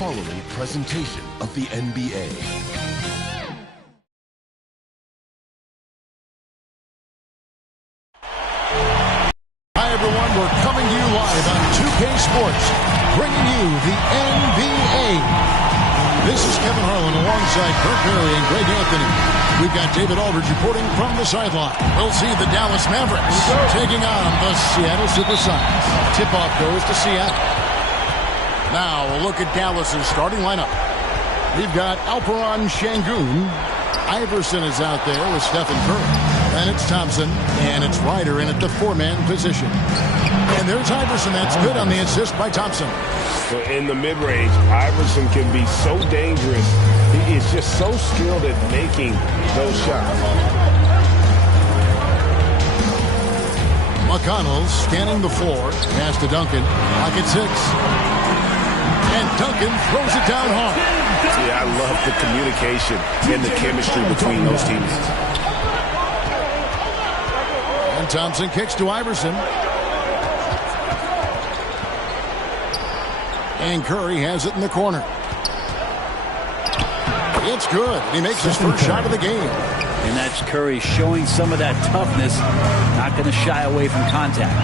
following presentation of the NBA. Hi everyone, we're coming to you live on 2K Sports, bringing you the NBA. This is Kevin Harlan alongside Kurt Perry and Greg Anthony. We've got David Aldridge reporting from the sideline. We'll see the Dallas Mavericks taking on the Seattle Supersonics. Tip-off goes to Seattle. Now a look at Dallas's starting lineup. We've got Alperen Şengün. Iverson is out there with Stephen Curry. And it's Thompson, and it's Ryder in at the four-man position. And there's Iverson. That's good on the assist by Thompson. So in the mid-range, Iverson can be so dangerous. He is just so skilled at making those shots. McConnell scanning the floor. Pass to Duncan. Pocket six. And Duncan throws it down hard. Yeah, I love the communication and the chemistry between those teammates. And Thompson kicks to Iverson. And Curry has it in the corner. It's good. He makes his first shot of the game. And that's Curry showing some of that toughness. Not going to shy away from contact.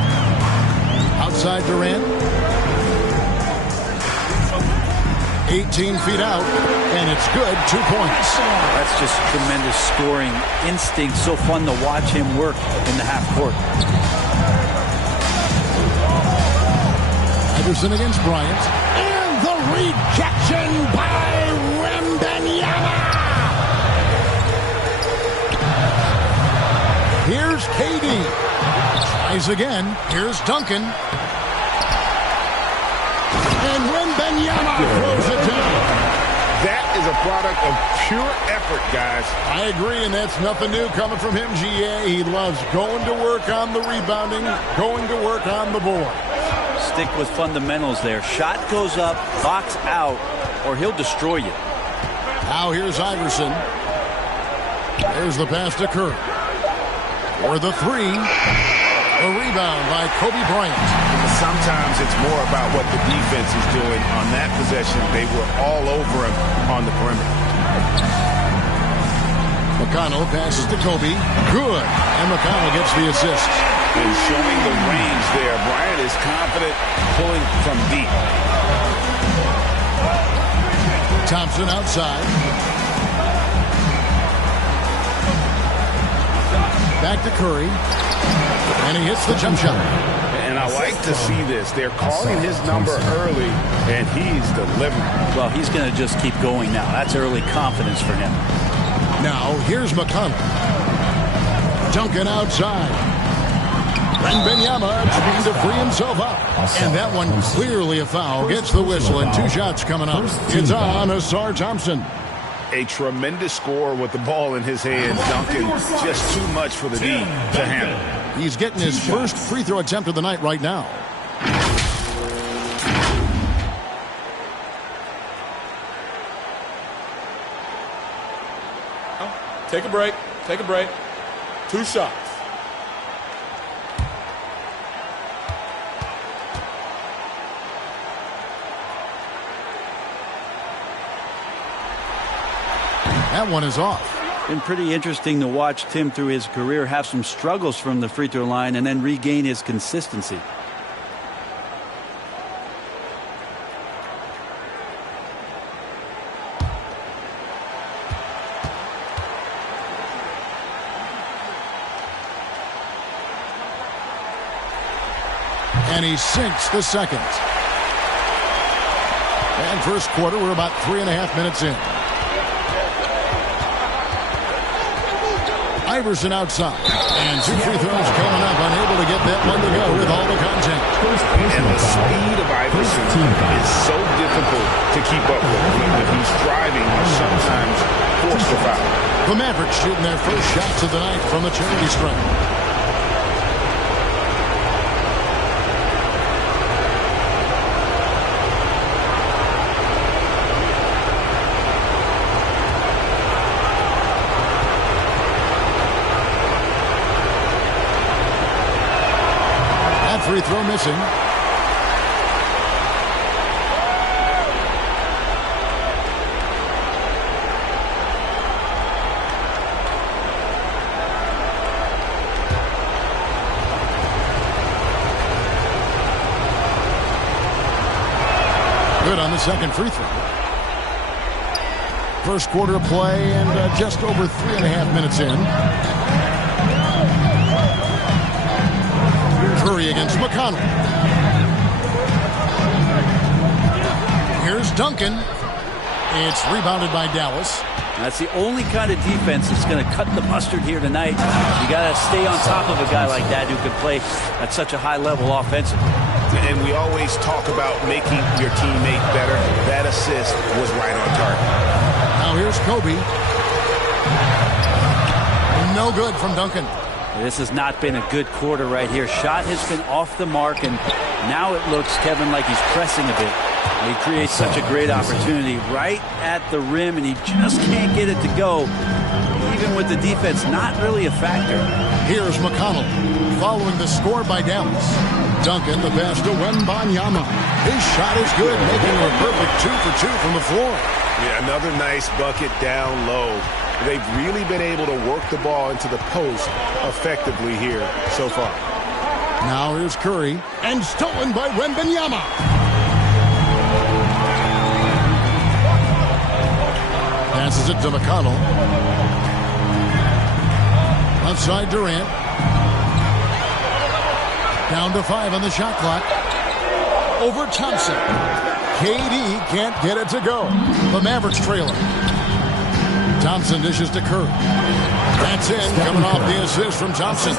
Outside Durant. 18 feet out, and it's good. 2 points. That's just tremendous scoring instinct. So fun to watch him work in the half court. Iverson against Bryant. And the rejection by Wembanyama. Here's KD. Tries again. Here's Duncan. And Wembanyama throws it down. That is a product of pure effort, guys. I agree, and that's nothing new coming from him, GA. He loves going to work on the rebounding, going to work on the board. Stick with fundamentals there. Shot goes up, box out, or he'll destroy you. Now here's Iverson. There's the pass to Curry. For the three. A rebound by Kobe Bryant. Sometimes it's more about what the defense is doing on that possession. They were all over him on the perimeter. McConnell passes to Kobe. Good. And McConnell gets the assist. And showing the range there. Bryant is confident pulling from deep. Thompson outside. Back to Curry. And he hits the jump shot. And I like to see this. They're calling his number early, and he's delivering. Well, he's going to just keep going now. That's early confidence for him. Now, here's McConnell. Duncan outside. Wembanyama trying to free himself up. And that one clearly a foul. Gets the whistle, and 2 shots coming up. It's on Asar Thompson. A tremendous score with the ball in his hands. Duncan, just too much for the D to handle. He's getting his first free throw attempt of the night right now. Take a break. Take a break. 2 shots. That one is off. Been pretty interesting to watch Tim through his career have some struggles from the free throw line and then regain his consistency. And he sinks the second. And first quarter, we're about 3.5 minutes in. Iverson outside. And 2 free throws coming up. Unable to get that one to go with all the contact. And the speed of Iverson is so difficult to keep up with. If he's driving, he's sometimes forced to foul. The Mavericks shooting their first shots of the night from the charity stripe. Free throw missing. Good on the second free throw. First quarter play and just over 3.5 minutes in. Curry against McConnell. Here's Duncan. It's rebounded by Dallas. That's the only kind of defense that's going to cut the mustard here tonight. You got to stay on top of a guy like that who can play at such a high level offensively. And we always talk about making your teammate better. That assist was right on target. Now here's Kobe. No good from Duncan. This has not been a good quarter right here. Shot has been off the mark, and now it looks, Kevin, like he's pressing a bit. He creates such a great opportunity right at the rim, and he just can't get it to go. Even with the defense not really a factor. Here's McConnell following the score by Dallas. Duncan, the pass to Wembanyama. His shot is good, making him a perfect 2 for 2 from the floor. Yeah, another nice bucket down low. They've really been able to work the ball into the post effectively here so far. Now here's Curry, and stolen by Wembanyama. Passes it to McConnell. Outside Durant. Down to 5 on the shot clock. Over Thompson. KD can't get it to go. The Mavericks trailer. Thompson dishes to Curry. That's in, coming off the assist from Thompson.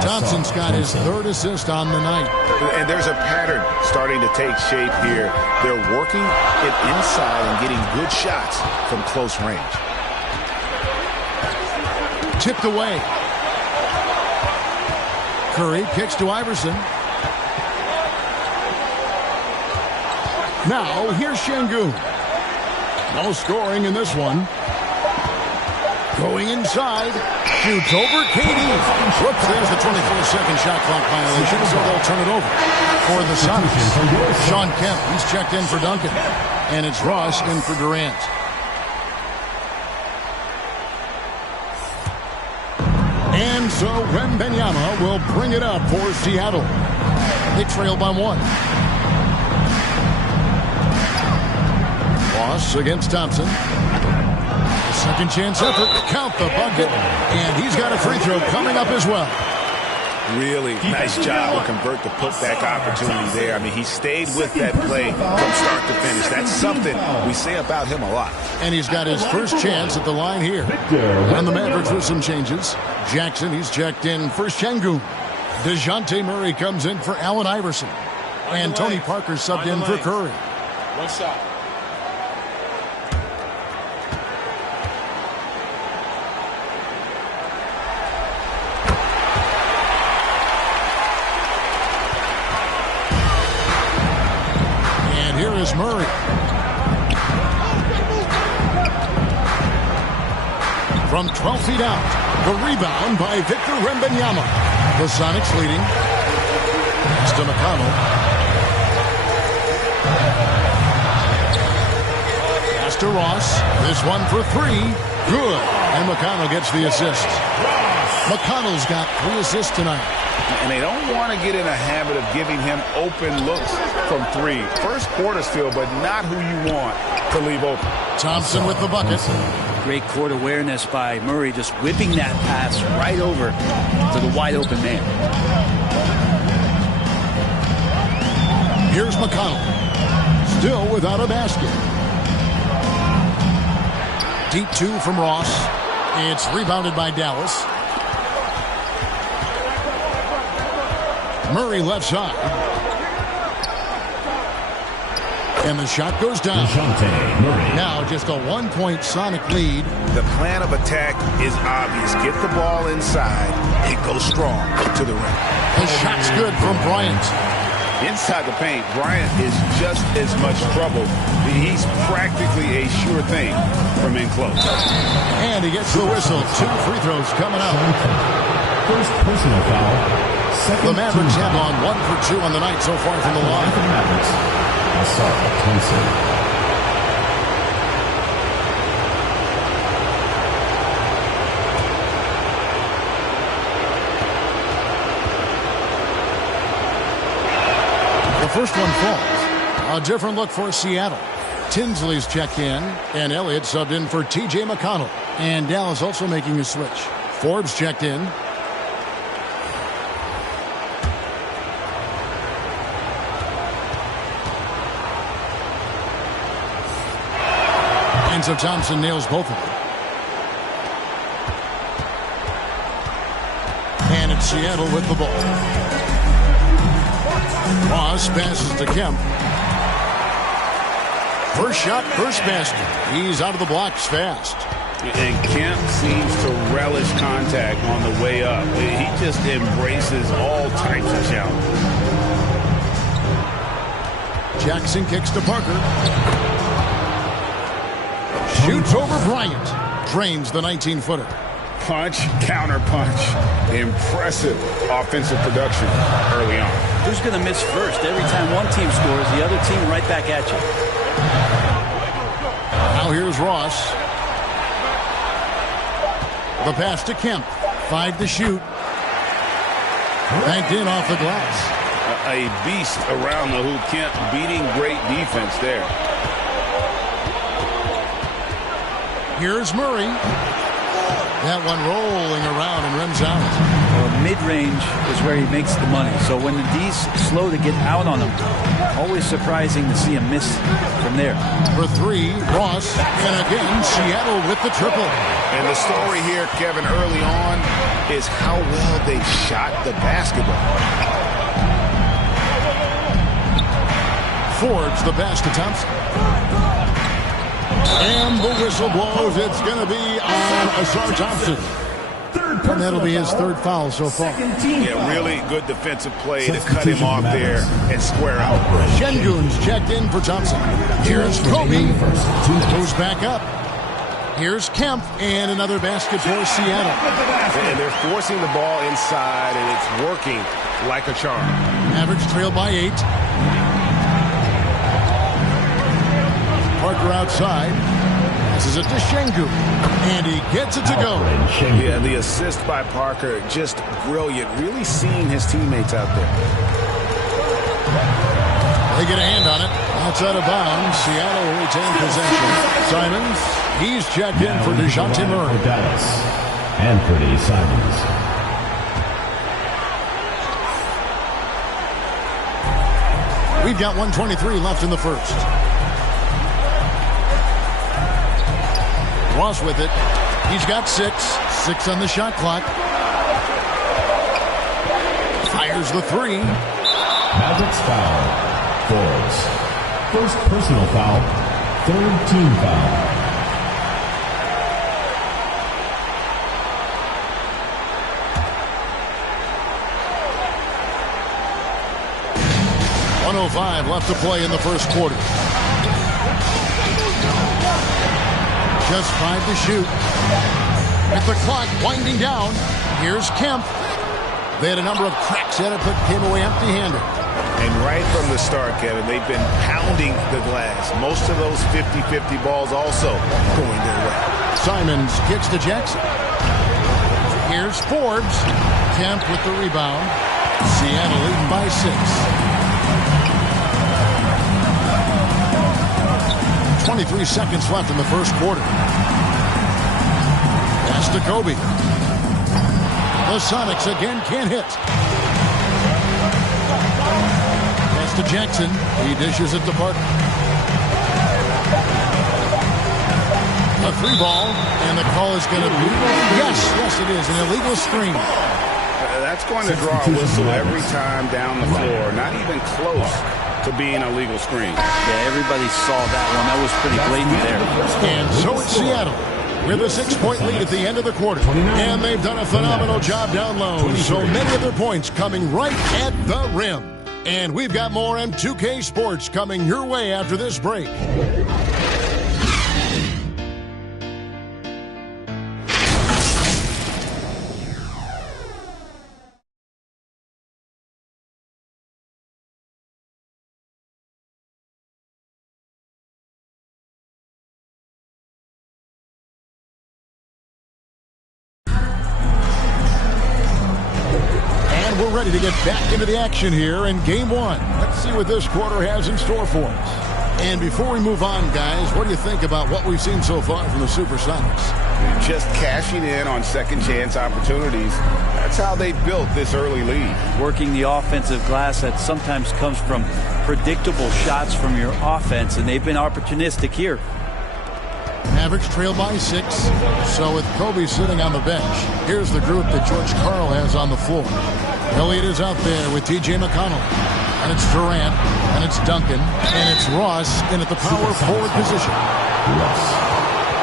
Thompson's got his 3rd assist on the night. And there's a pattern starting to take shape here. They're working it inside and getting good shots from close range. Tipped away. Curry kicks to Iverson. Now, here's Şengün. No scoring in this one. Going inside. Shoots over KD. Whoops, there's the 24-second shot clock violation, so they'll turn it over for the Sonics. Sean Kemp, he's checked in for Duncan. And it's Ross in for Durant. And so Wembanyama will bring it up for Seattle. They trail by 1. Ross against Thompson. Second chance effort. Count the bucket. And he's got a free throw coming up as well. Really nice job to convert the putback opportunity there. I mean, he stayed with that play from start to finish. That's something we say about him a lot. And he's got his first chance at the line here. And the Mavericks with some changes. Jackson, he's checked in for Şengün. DeJounte Murray comes in for Allen Iverson. And Tony Parker subbed in for Curry. One shot. Here is Murray. From 12 feet out, the rebound by Victor Wembanyama. The Sonics leading. It's to McConnell. Pass to Ross. This one for 3. Good. And McConnell gets the assist. McConnell's got 3 assists tonight. And they don't want to get in a habit of giving him open looks from 3. First quarter still, but not who you want to leave open. Thompson with the bucket. Great court awareness by Murray, just whipping that pass right over to the wide open man. Here's McConnell. Still without a basket. Deep 2 from Ross. It's rebounded by Dallas. Murray left side. And the shot goes down. Now just a 1-point Sonic lead. The plan of attack is obvious. Get the ball inside and go strong to the rim. The shot's good from Bryant. Inside the paint, Bryant is just as much trouble. He's practically a sure thing from in close. And he gets the whistle. 2 free throws coming up. First personal foul. The Mavericks have on 1 for 2 on the night so far from the line. The Mavericks. Thompson. The first one falls. A different look for Seattle. Tinsley's checked in, and Elliott subbed in for T.J. McConnell. And Dallas also making a switch. Forbes checked in. And so Thompson nails both of them. And it's Seattle with the ball. Ross passes to Kemp. First shot, first basket. He's out of the blocks fast. And Kemp seems to relish contact on the way up. He just embraces all types of challenges. Jackson kicks to Parker. Shoots over Bryant. Drains the 19-footer. Punch, counter punch. Impressive offensive production early on. Who's going to miss first? Every time one team scores, the other team right back at you. Now here's Ross. The pass to Kemp. 5 to shoot. Banked in off the glass. A beast around the hoop. Kemp beating great defense there. Here's Murray. That one rolling around and rims out. Well, mid-range is where he makes the money. So when the D's slow to get out on him, always surprising to see him miss from there. For 3, Ross. And again, Seattle with the triple. And the story here, Kevin, early on is how well they shot the basketball. Forbes the pass to Thompson. And the whistle blows. It's going to be on Asar Thompson. And that'll be his 3rd foul so far. Yeah, really good defensive play to cut him off there and square out. Şengün's checked in for Thompson. Here's Kobe. Goes back up. Here's Kemp, and another basket for Seattle. And they're forcing the ball inside, and it's working like a charm. Average trail by 8. Parker outside. Passes it to Şengün. And he gets it to go. Yeah, the assist by Parker, just brilliant. Really seeing his teammates out there. They get a hand on it. Outside of bounds. Seattle will retain possession. Simons, he's checked in for DeJounte Murray. For Dallas, Anthony Simons. We've got 1:23 left in the first. Ross with it. He's got 6. 6 on the shot clock. Fires the 3. Mavericks foul. Forbes. First personal foul. 3rd team foul. .105 left to play in the first quarter. Just 5 to shoot. With the clock winding down, here's Kemp. They had a number of cracks at it, but came away empty-handed. And right from the start, Kevin, they've been pounding the glass. Most of those 50-50 balls also going their way. Simons kicks to Jackson. Here's Forbes. Kemp with the rebound. Seattle leading by 6. 23 seconds left in the first quarter. Pass to Kobe. The Sonics again can't hit. Pass to Jackson. He dishes it to Parker. A 3 ball, and the call is going to be... Yes, it is. An illegal screen. That's going to draw a whistle every time down the floor. Not even close to being a legal screen. Yeah, everybody saw that one. That was pretty blatant there. And so it's Seattle with a 6-point lead at the end of the quarter. And they've done a phenomenal job down low. So many of their points coming right at the rim. And we've got more M2K Sports coming your way after this break. we're ready to get back into the action here in Game 1. Let's see what this quarter has in store for us. And before we move on, guys, what do you think about what we've seen so far from the Supersonics? Just cashing in on second-chance opportunities. That's how they built this early lead. Working the offensive glass that sometimes comes from predictable shots from your offense, and they've been opportunistic here. Mavericks trail by 6. So with Kobe sitting on the bench, here's the group that George Karl has on the floor. Elliott is out there with T.J. McConnell. And it's Durant. And it's Duncan. And it's Ross in at the power forward position. Ross.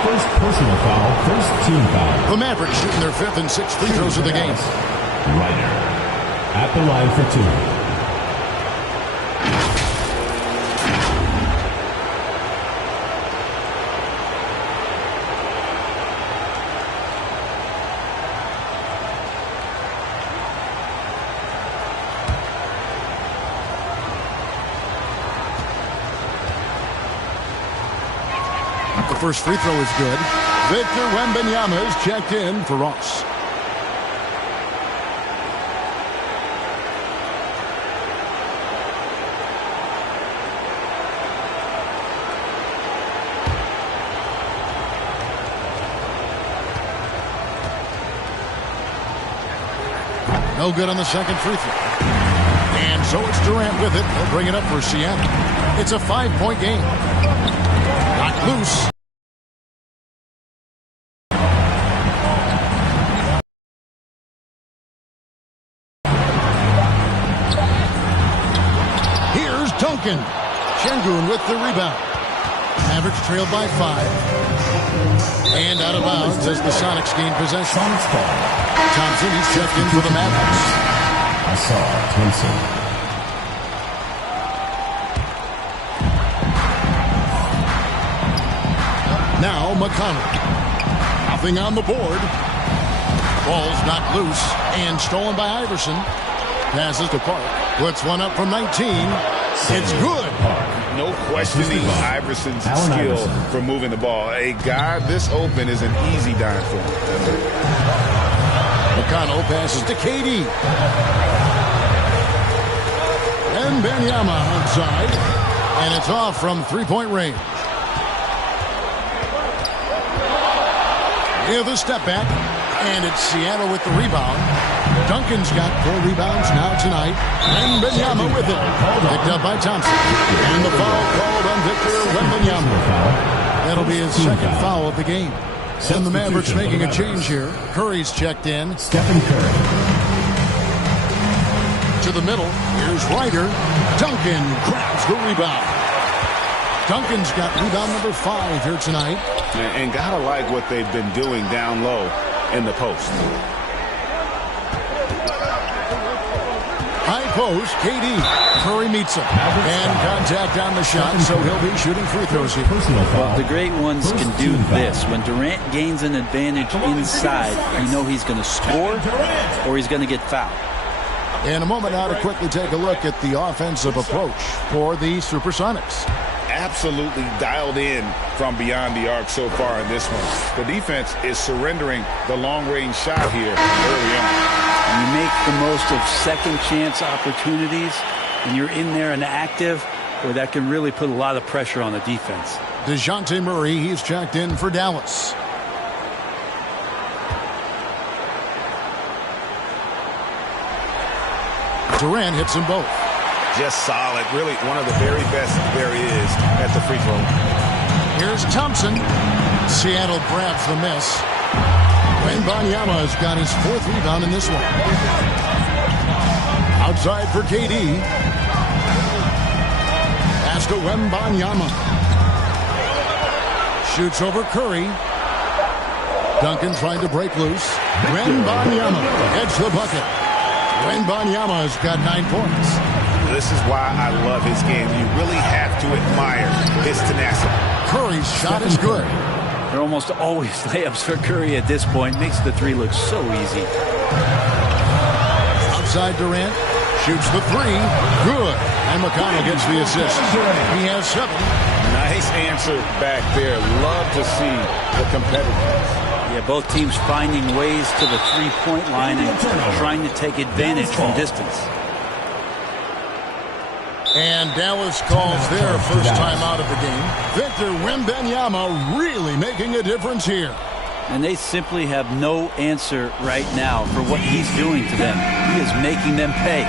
First personal foul, first team foul. The Mavericks shooting their 5th and 6th free throws of the game. Ryder at the line for 2. The first free throw is good. Victor Wembanyama is checked in for Ross. No good on the second free throw. And so it's Durant with it. He'll bring it up for Seattle. It's a 5-point game. Not loose. Here's Duncan. Şengün with the rebound. Mavericks trailed by 5. And out of bounds as the Sonics gain possession. Thompson, he's checked in for the Mavericks. I saw Thompson. Now McConnell. Nothing on the board. Ball's not loose and stolen by Iverson. Passes to Park. Puts one up from 19. It's good. No questioning Iverson's skill for moving the ball. A guy this open is an easy dime for him. McConnell passes to KD. And Wembanyama outside. And it's off from three-point range. Here's the step back. And it's Seattle with the rebound. Duncan's got 4 rebounds now tonight. And Wembanyama with it. Picked up by Thompson. And the foul called on Victor Wembanyama. That'll be his second foul of the game. And the Mavericks making a change here. Curry's checked in. Stephen Curry. To the middle. Here's Ryder. Duncan grabs the rebound. Duncan's got rebound number 5 here tonight. And gotta like what they've been doing down low in the post. High post, KD. Curry meets him. And contact on the shot, so he'll be shooting free throws here. Well, the great ones can do this. When Durant gains an advantage inside, you know he's going to score or he's going to get fouled. In a moment now to quickly take a look at the offensive approach for the Supersonics. Absolutely dialed in from beyond the arc so far in this one. The defense is surrendering the long-range shot here early on. And you make the most of second-chance opportunities, and you're in there and active, where that can really put a lot of pressure on the defense. DeJounte Murray, he's checked in for Dallas. Durant hits them both. Just solid. Really one of the very best there is at the free throw line. Here's Thompson. Seattle grabs the miss. Wembanyama has got his 4th rebound in this one. Outside for KD. Pass to Wembanyama. Shoots over Curry. Duncan trying to break loose. Wembanyama heads the bucket. Wembanyama has got 9 points. This is why I love his game. You really have to admire his tenacity. Curry's shot is good. They're almost always layups for Curry at this point. Makes the 3 look so easy. Outside Durant. Shoots the 3. Good. And McConnell gets the assist. He has 7. Nice answer back there. Love to see the competitiveness. Yeah, both teams finding ways to the three-point line and trying to take advantage from distance. And Dallas calls their first time out of the game. Victor Wembanyama really making a difference here. And they simply have no answer right now for what he's doing to them. He is making them pay.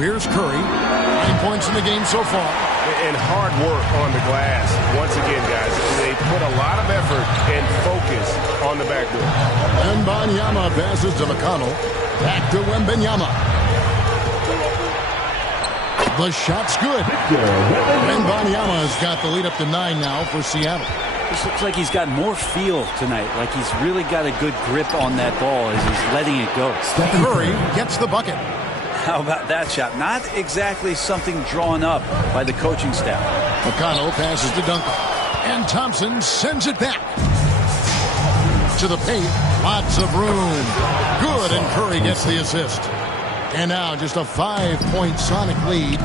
Here's Curry. 9 points in the game so far. And hard work on the glass. Once again, guys, they put a lot of effort and focus on the backboard. Wembanyama passes to McConnell. Back to Wembanyama. The shot's good. Wembanyama has got the lead up to 9 now for Seattle. This looks like he's got more feel tonight, like he's really got a good grip on that ball as he's letting it go. Curry gets the bucket. How about that shot? Not exactly something drawn up by the coaching staff. McConnell passes to Duncan. And Thompson sends it back. To the paint. Lots of room. Good, and Curry gets the assist. And now just a 5-point Sonic lead.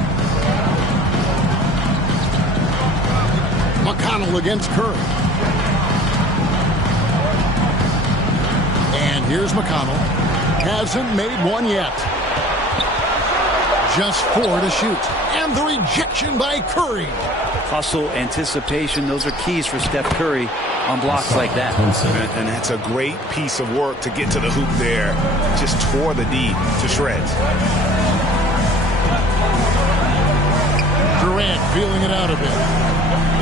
McConnell against Curry. And here's McConnell. Hasn't made one yet. Just 4 to shoot. And the rejection by Curry. Hustle, anticipation, those are keys for Steph Curry on blocks like that. And that's a great piece of work to get to the hoop there. Just tore the D to shreds. Durant feeling it out a bit.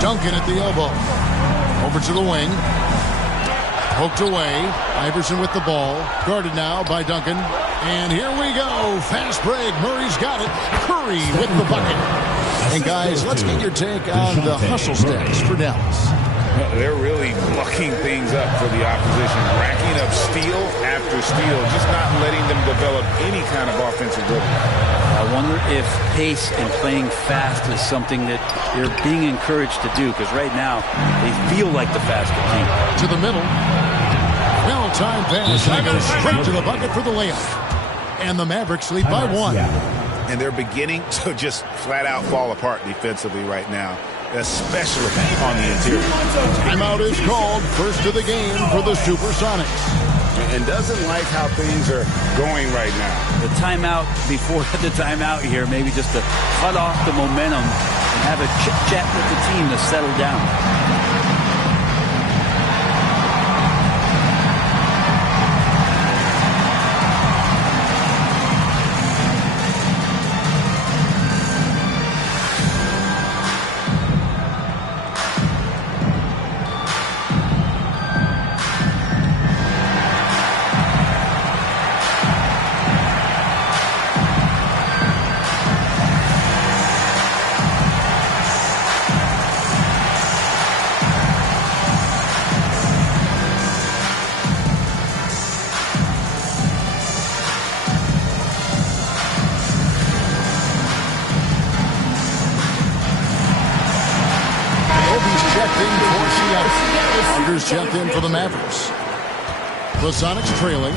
Duncan at the elbow. Over to the wing. Poked away. Iverson with the ball. Guarded now by Duncan. And here we go. Fast break. Murray's got it. Curry with the bucket. And guys, let's get your take on the hustle stats for Dallas. They're really mucking things up for the opposition. Racking up steal after steal. Just not letting them develop any kind of offensive rhythm. I wonder if pace and playing fast is something that they're being encouraged to do, because right now they feel like the faster team. To the middle. Well-timed pass. And goes straight to the bucket for the layup. And the Mavericks lead by 1. And they're beginning to just flat-out fall apart defensively right now, especially on the interior. Timeout is called. First of the game for the Supersonics. And doesn't like how things are going right now. The timeout before the timeout here, maybe just to cut off the momentum and have a chit-chat with the team to settle down. Checked in for the Mavericks. The Sonics trailing.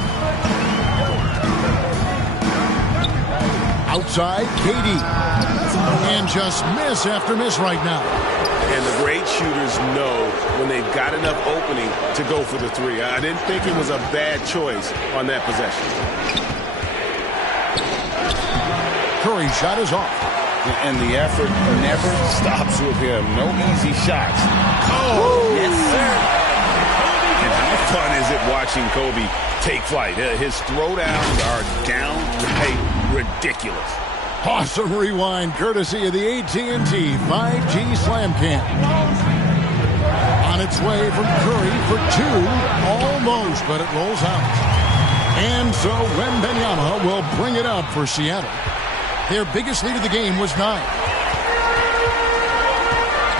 Outside, KD. And just miss after miss right now. And the great shooters know when they've got enough opening to go for the three. I didn't think it was a bad choice on that possession. Curry's shot is off. And the effort never stops with him. No easy shots. Oh, yes, sir. And how fun is it watching Kobe take flight? His throwdowns are downright ridiculous. Awesome rewind courtesy of the AT&T 5G Slam Cam. On its way from Curry for two. Almost, but it rolls out. And so Wembanyama will bring it up for Seattle. Their biggest lead of the game was 9.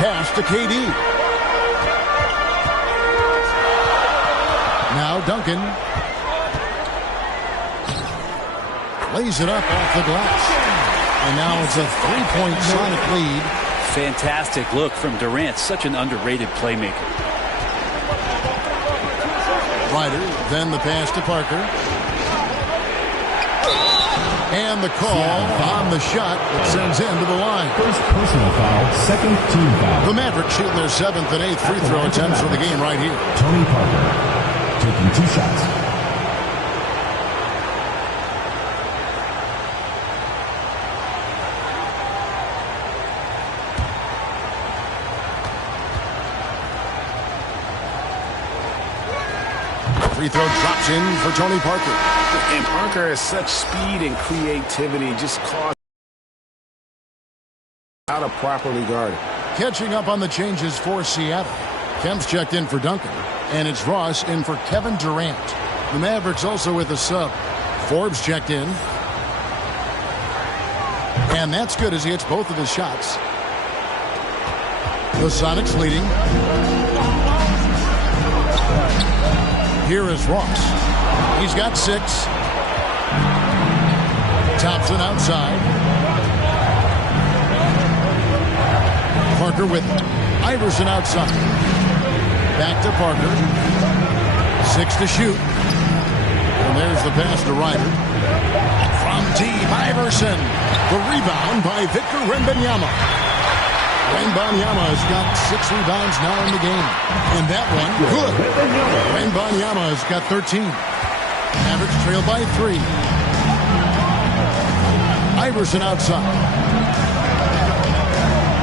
Pass to KD. Now Duncan. Lays it up off the glass. And now it's a 3-point Sonic lead. Fantastic look from Durant. Such an underrated playmaker. Ryder, then the pass to Parker. And the call on the shot that sends him to the line. First personal foul, second team foul. The Mavericks shooting their 7th and 8th free throw attempts for the game right here. Tony Parker taking 2 shots. Free throw drops in for Tony Parker. And Parker has such speed and creativity, just caught out of properly guarded. Catching up on the changes for Seattle. Kemp's checked in for Duncan. And it's Ross in for Kevin Durant. The Mavericks also with a sub. Forbes checked in. And that's good as he hits both of his shots. The Sonics leading. Here is Ross. He's got 6. Thompson outside. Parker with Iverson outside. Back to Parker. 6 to shoot. And there's the pass to Ryder. From deep, Iverson. The rebound by Victor Wembanyama. Wembanyama has got 6 rebounds now in the game. And that one, good. Wembanyama has got 13. Mavericks trail by 3. Iverson outside.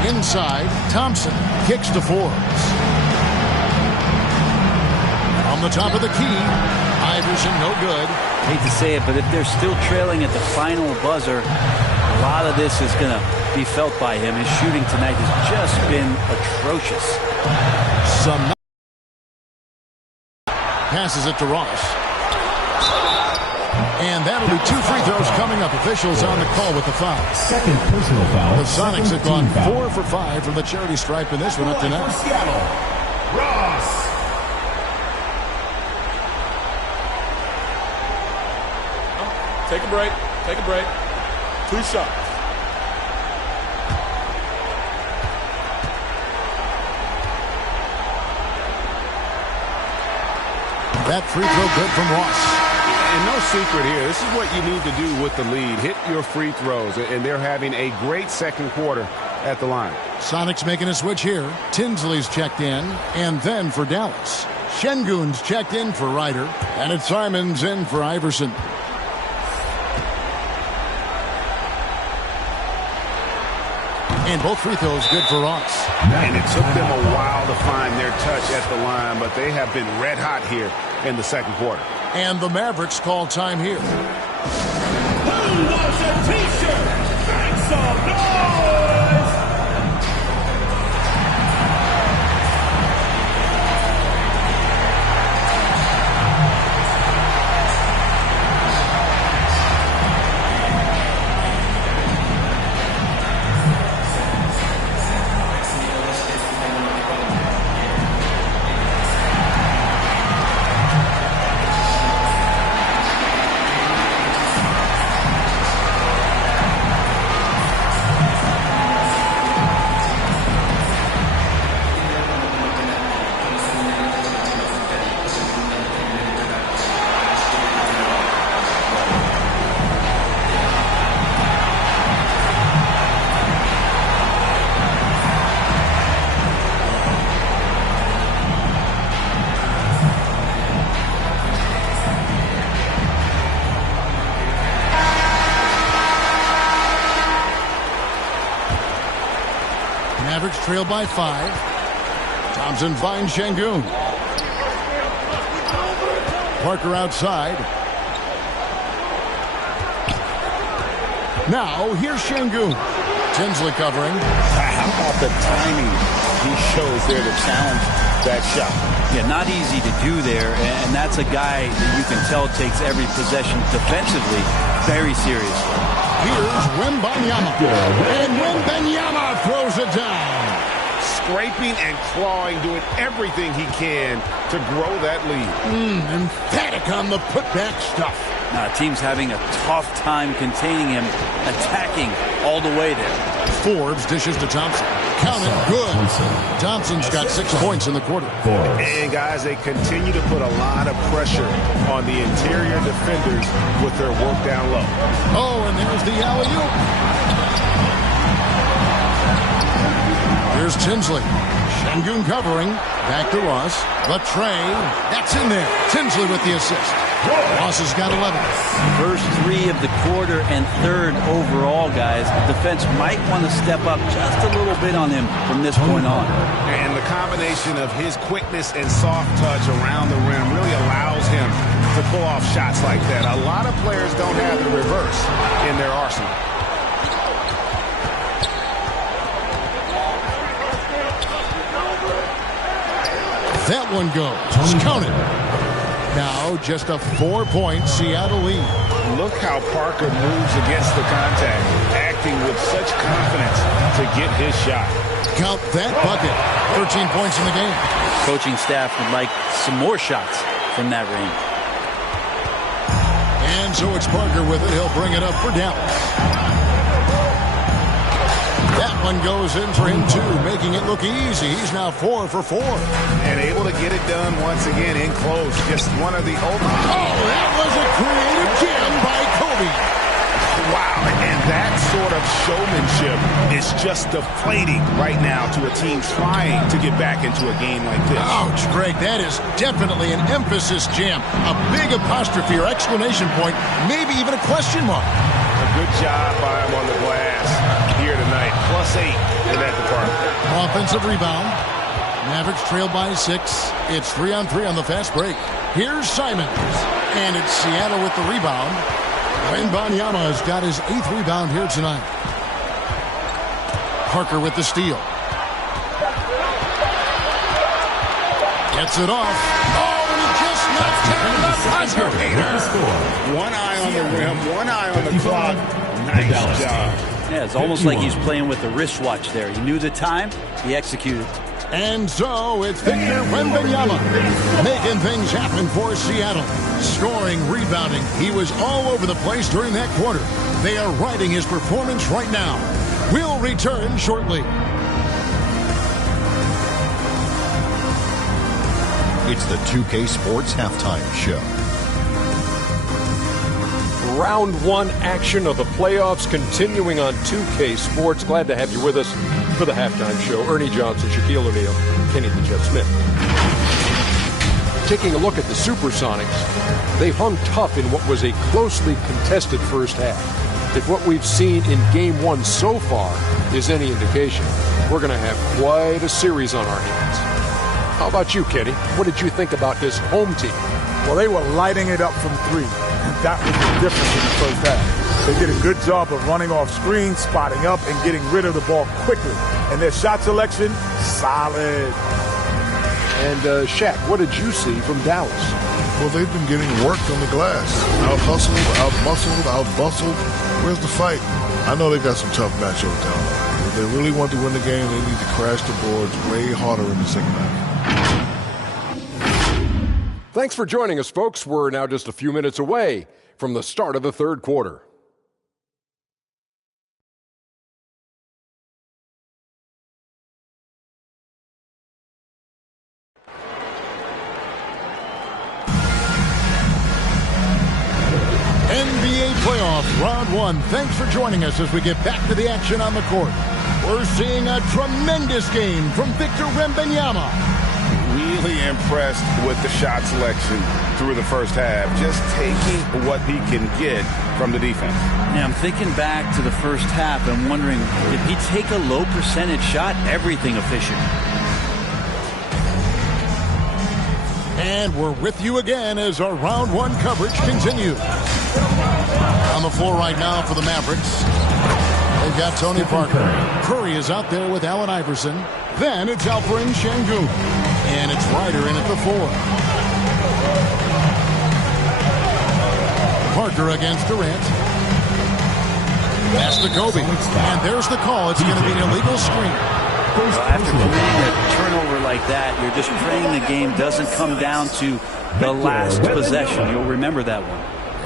Inside, Thompson kicks to Forbes. On the top of the key, Iverson no good. Hate to say it, but if they're still trailing at the final buzzer, a lot of this is going to be felt by him. His shooting tonight has just been atrocious. Some passes it to Ross. And that'll be 2 free throws coming up. Officials on the call with the foul. Second personal foul. The Sonics have gone 4 for 5 from the charity stripe in this one up to now. Ross. Take a break. Take a break. 2 shots. That free throw good from Ross. And no secret here. This is what you need to do with the lead. Hit your free throws. And they're having a great second quarter at the line. Sonics making a switch here. Tinsley's checked in. And then for Dallas. Şengün's checked in for Ryder. And it's Simons in for Iverson. And both free throws good for Ross. And it took them a while to find their touch at the line, but they have been red hot here in the second quarter. And the Mavericks call time here. Who wants a t-shirt? Make some noise! Mavericks trail by 5. Thompson finds Şengün. Parker outside. Now, here's Şengün. Tinsley covering. How about the timing he shows there to challenge that shot? Yeah, not easy to do there, and that's a guy that you can tell takes every possession defensively very seriously. Here's Wembanyama. And Wembanyama throws it down. Scraping and clawing, doing everything he can to grow that lead. Emphatic on the putback stuff. Team's having a tough time containing him, attacking all the way there. Forbes dishes to Thompson. Counted good. Thompson's got 6 points in the quarter. And guys, they continue to put a lot of pressure on the interior defenders with their work down low. Oh, and there's the alley-oop. Here's Tinsley. Şengün covering. Back to Ross. Latrey. That's in there. Tinsley with the assist. Ross has got 11. First 3 of the quarter and third overall, guys. The defense might want to step up just a little bit on him from this point on. And the combination of his quickness and soft touch around the rim really allows him to pull off shots like that. A lot of players don't have the reverse in their arsenal. That one goes. Count it. Now just a 4-point Seattle lead. Look how Parker moves against the contact, acting with such confidence to get his shot. Count that bucket. 13 points in the game. Coaching staff would like some more shots from that range. And so it's Parker with it. He'll bring it up for Dallas. That one goes in for him, too, making it look easy. He's now 4 for 4. And able to get it done once again in close. Just one of the ultimate. Oh, that was a creative jam by Kobe. Wow, and that sort of showmanship is just deflating right now to a team trying to get back into a game like this. Ouch, Greg, that is definitely an emphasis jam. A big apostrophe or exclamation point, maybe even a question mark. A good job by him on the glass here tonight. +8 in that department. Offensive rebound. Mavericks trail by 6. It's 3-on-3 on the fast break. Here's Simons. And it's Seattle with the rebound. Wembanyama has got his 8th rebound here tonight. Parker with the steal. Gets it off. Oh, and he just knocked down the buzzer beater. One eye on the rim, one eye on the clock. Nice job. Yeah, it's almost like he's playing with the wristwatch there. He knew the time, he executed. And so it's Victor Wembanyama making things happen for Seattle. Scoring, rebounding. He was all over the place during that quarter. They are riding his performance right now. We'll return shortly. It's the 2K Sports Halftime Show. Round 1 action of the playoffs continuing on 2K Sports. Glad to have you with us for the halftime show. Ernie Johnson, Shaquille O'Neal, Kenny the Jet Smith. Taking a look at the Supersonics, they hung tough in what was a closely contested first half. If what we've seen in Game 1 so far is any indication, we're going to have quite a series on our hands. How about you, Kenny? What did you think about this home team? Well, they were lighting it up from 3. That was the difference in the first half. They did a good job of running off screens, spotting up, and getting rid of the ball quickly. And their shot selection, solid. And Shaq, what did you see from Dallas? Well, they've been getting worked on the glass. Out-hustled, out-muscled, out-bustled. Where's the fight? I know they got some tough matchups down there. If they really want to win the game, they need to crash the boards way harder in the second half. Thanks for joining us, folks. We're now just a few minutes away from the start of the third quarter. NBA playoffs, round 1. Thanks for joining us as we get back to the action on the court. We're seeing a tremendous game from Victor Wembanyama. really impressed with the shot selection through the first half, just taking what he can get from the defense. Yeah, I'm thinking back to the first half and wondering, did he take a low percentage shot? Everything efficient. And we're with you again as our round one coverage continues. On the floor right now for the Mavericks, they've got Tony Parker. Curry is out there with Allen Iverson. Then it's Alperen Şengün. And it's Ryder in at the 4. Parker against Durant. Pass to Kobe. And there's the call. It's going to be an illegal screen. Well, after committing a turnover like that, you're just praying the game doesn't come down to the last possession. You'll remember that one.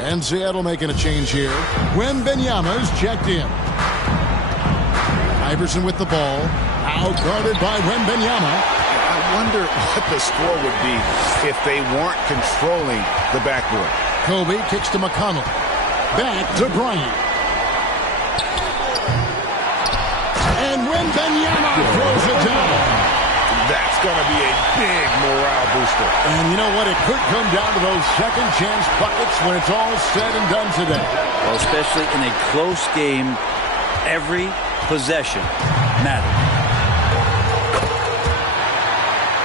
And Seattle making a change here. Wembanyama's checked in. Iverson with the ball. Out guarded by Wembanyama. I wonder what the score would be if they weren't controlling the backboard. Kobe kicks to McConnell. Back to Bryant. And Wembanyama throws it down. That's going to be a big morale booster. And you know what? It could come down to those second chance buckets when it's all said and done today. Well, especially in a close game, every possession matters.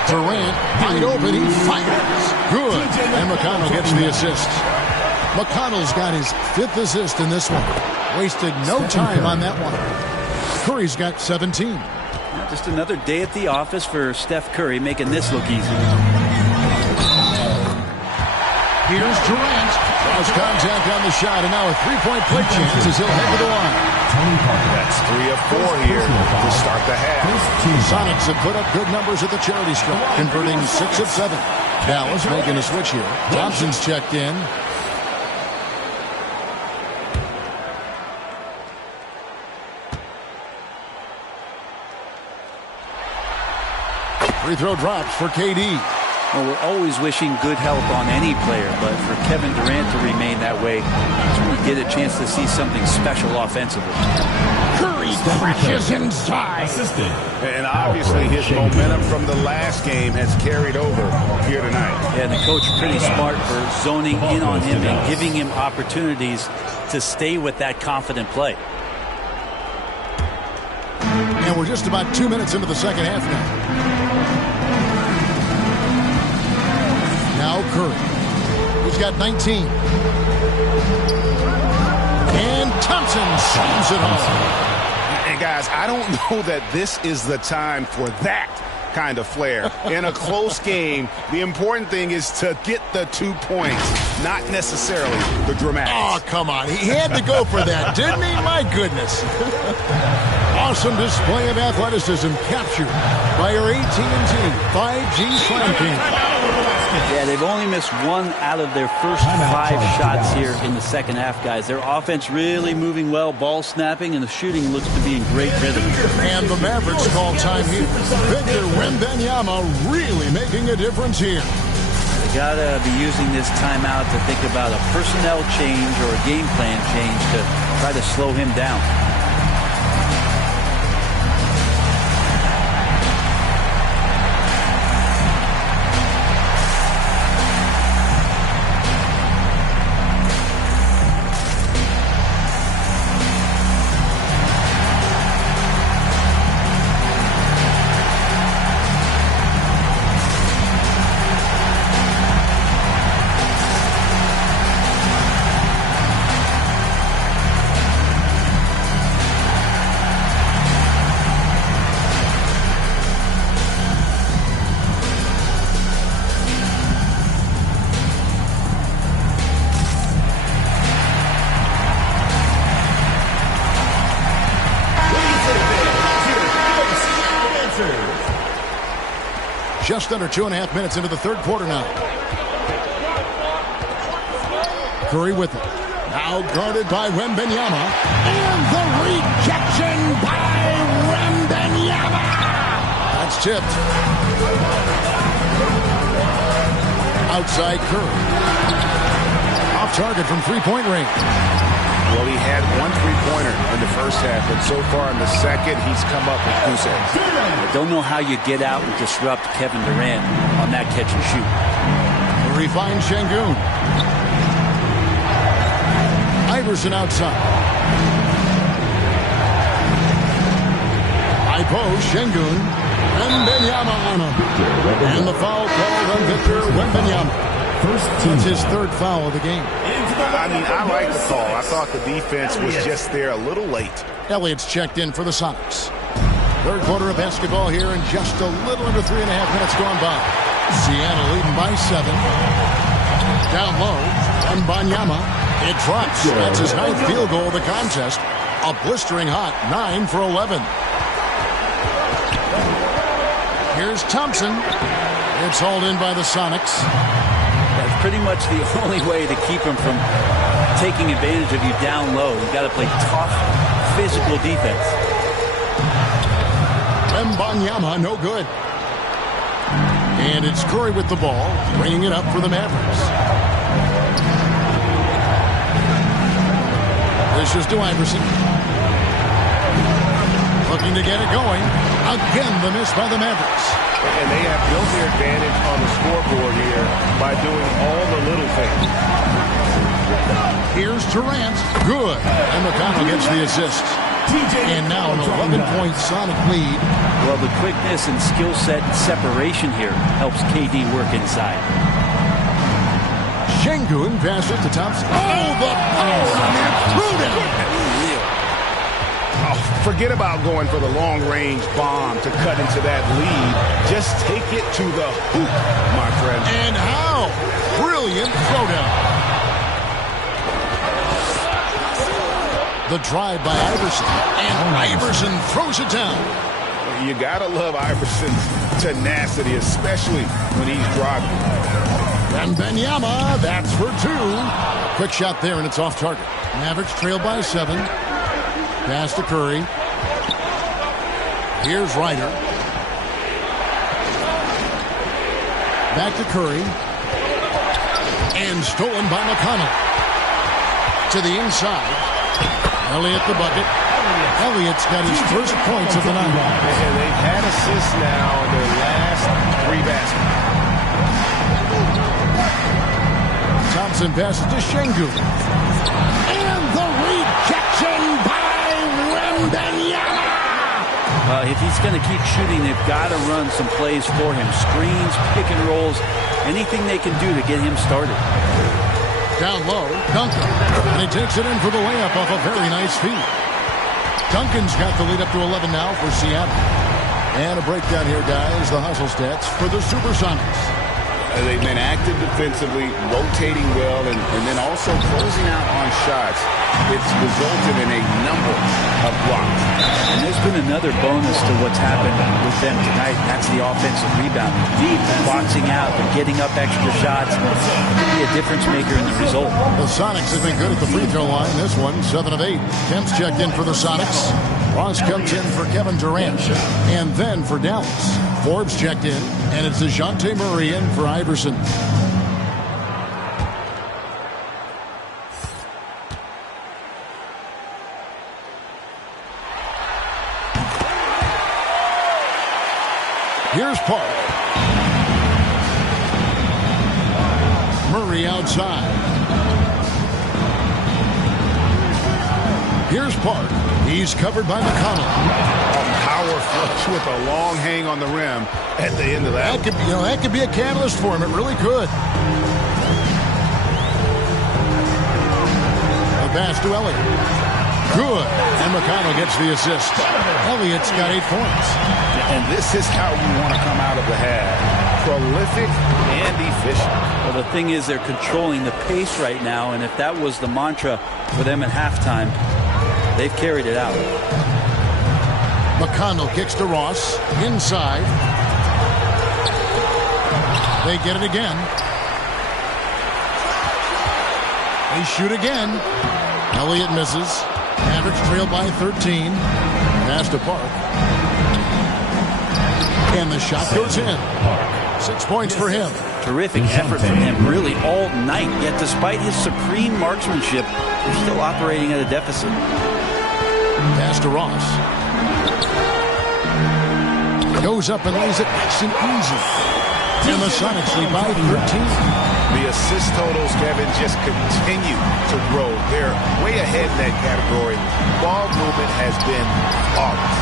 Durant, wide open, he fires. Good. And McConnell gets the assist. McConnell's got his 5th assist in this one. Wasted no time on that one. Curry's got 17. Just another day at the office for Steph Curry, making this look easy. Here's Durant. Draws contact on the shot, and now a three-point play chance as he'll head to the line. That's 3 of 4 here to start the half. Sonics have put up good numbers at the charity stripe, converting 6 of 7. Dallas making a switch here. Thompson's checked in. Free throw drops for KD. Well, we're always wishing good health on any player, but for Kevin Durant to remain that way, we get a chance to see something special offensively. Curry crashes inside. And obviously his momentum from the last game has carried over here tonight. Yeah, and the coach pretty smart for zoning in on him and giving him opportunities to stay with that confident play. And we're just about 2 minutes into the second half now. Now Curry. He's got 19. And Thompson slams it home. And guys, I don't know that this is the time for that kind of flair. In a close game, the important thing is to get the 2 points, not necessarily the dramatics. Oh, come on. He had to go for that, didn't he? My goodness. Awesome display of athleticism captured by our AT&T 5G Slam King. Yeah, they've only missed 1 out of their first 5 shots here in the second half, guys. Their offense really moving well, ball snapping, and the shooting looks to be in great rhythm. And the Mavericks call time here. Victor Wembanyama really making a difference here. They got to be using this timeout to think about a personnel change or a game plan change to try to slow him down. Just under 2.5 minutes into the third quarter now. Curry with it. Now guarded by Wembanyama. And the rejection by Wembanyama. That's tipped. Outside Curry. Off target from three-point range. Well, he had 1 3-point three-pointer in the first half, but so far in the second, he's come up with goose eggs. I don't know how you get out and disrupt Kevin Durant on that catch and shoot. Refined Şengün. Iverson outside. High post, Şengün. Wembanyama on him. And the foul called on Victor Wembanyama. That's his third foul of the game. I mean, I like the call. I thought the defense was just there a little late. Elliott's checked in for the Sonics. Third quarter of basketball here in just a little under 3.5 minutes gone by. Seattle leading by 7. Down low, Wembanyama. It drops. That's his 9th field goal of the contest. A blistering hot 9 for 11. Here's Thompson. It's hauled in by the Sonics. That's pretty much the only way to keep him from taking advantage of you down low. You got to play tough, physical defense. Wembanyama, no good. And it's Curry with the ball, bringing it up for the Mavericks. This is to Iverson. Looking to get it going. Again, the miss by the Mavericks. And they have built their advantage on the scoreboard here by doing all the little things. Here's Durant. Good. And McConnell gets the assist. And now an 11-point Sonic lead. Well, the quickness and skill set and separation here helps KD work inside. Şengün passes to Thompson. Oh, the power! And threw down. Oh, forget about going for the long-range bomb to cut into that lead. Just take it to the hoop, my friend. And how? Brilliant throwdown. The drive by Iverson. And Iverson throws it down. You gotta love Iverson's tenacity, especially when he's driving. And Wembanyama, that's for 2. Quick shot there, and it's off target. Mavericks trail by 7. Pass to Curry. Here's Ryder. Back to Curry. And stolen by McConnell. To the inside. Elliott the bucket. Elliott's got his first points of the night. And they've had assists now in their last 3 baskets. Thompson passes to Şengün. And the rejection by Wembanyama. If he's going to keep shooting, they've got to run some plays for him. Screens, pick and rolls, anything they can do to get him started. Down low, Duncan. And he takes it in for the layup off a very nice feed. Duncan's got the lead up to 11 now for Seattle. And a breakdown here, guys. The hustle stats for the Supersonics. They've been active defensively, rotating well, and then also closing out on shots. It's resulted in a number of blocks. And there's been another bonus to what's happened with them tonight, and that's the offensive rebounding. Deep, boxing out, and getting up extra shots. It could be a difference maker in the result. The Sonics have been good at the free throw line. This one, 7 of 8. Kemp's checked in for the Sonics. Ross comes in for Kevin Durant. And then for Dallas, Forbes checked in, and it's DeJounte Murray in for Iverson. Here's Park. Murray outside. Here's Park. He's covered by McConnell. Power flush with a long hang on the rim at the end of that. That could be a catalyst for him. It really could. A pass to Elliott. Good. And McConnell gets the assist. Elliott's got 8 points. And this is how you want to come out of the half. Prolific and efficient. Well, the thing is, they're controlling the pace right now, and if that was the mantra for them at halftime, they've carried it out. McConnell kicks to Ross. Inside. They get it again. They shoot again. Elliott misses. Mavericks trail by 13. Pass to Park. And the shot goes in. 6 points for him. Terrific effort from him really all night. Yet despite his supreme marksmanship, they're still operating at a deficit. Pass to Ross. Goes up and lays it nice and easy. And the Sonics lead by 13. The assist totals, Kevin, just continue to grow. They're way ahead in that category. Ball movement has been flawless.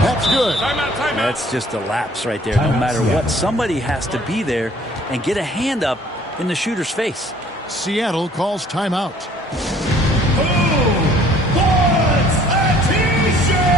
That's good. Timeout, timeout. That's just a lapse right there. No matter what, somebody has to be there and get a hand up in the shooter's face. Seattle calls timeout. Who wants a T-shirt?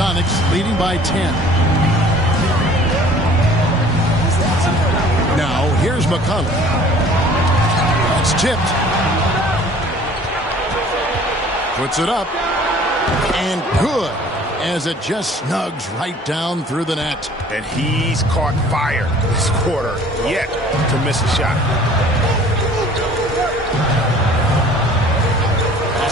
Sonics leading by 10. Now, here's McConnell. It's tipped. Puts it up. And good, as it just snugs right down through the net. And he's caught fire this quarter, yet to miss a shot.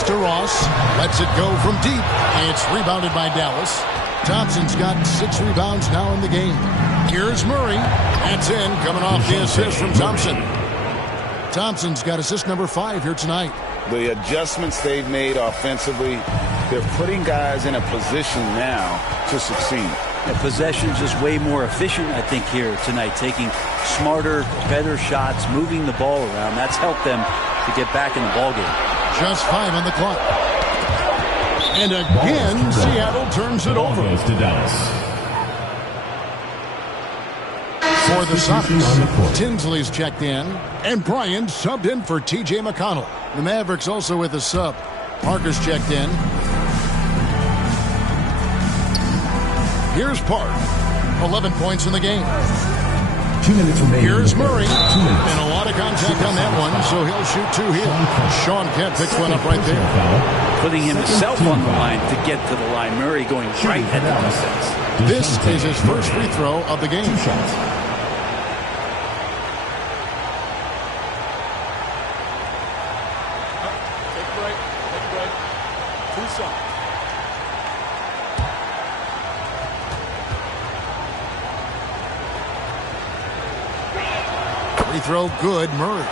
To Ross, lets it go from deep. It's rebounded by Dallas. Thompson's got 6 rebounds now in the game. Here's Murray. That's in, coming off the assist from Thompson. Thompson's got assist number 5 here tonight. The adjustments they've made offensively, they're putting guys in a position now to succeed. The possession's just way more efficient, I think, here tonight. Taking smarter, better shots, moving the ball around. That's helped them to get back in the ballgame. Just 5 on the clock. And again, Seattle turns it over. For the Sonics, Tinsley's checked in, and Bryan subbed in for T.J. McConnell. The Mavericks also with a sub. Parker's checked in. Here's Park. 11 points in the game. 2 minutes remaining. Here's Murray. 2 minutes. And a lot of contact on that one, so he'll shoot 2 here. Sean Kemp picks one up right there. Putting himself on the line to get to the line. Murray going right at the defense. This is his first free throw of the game. 2 shots. Take a break. Take a break. 2 shots. Free throw good, Murray.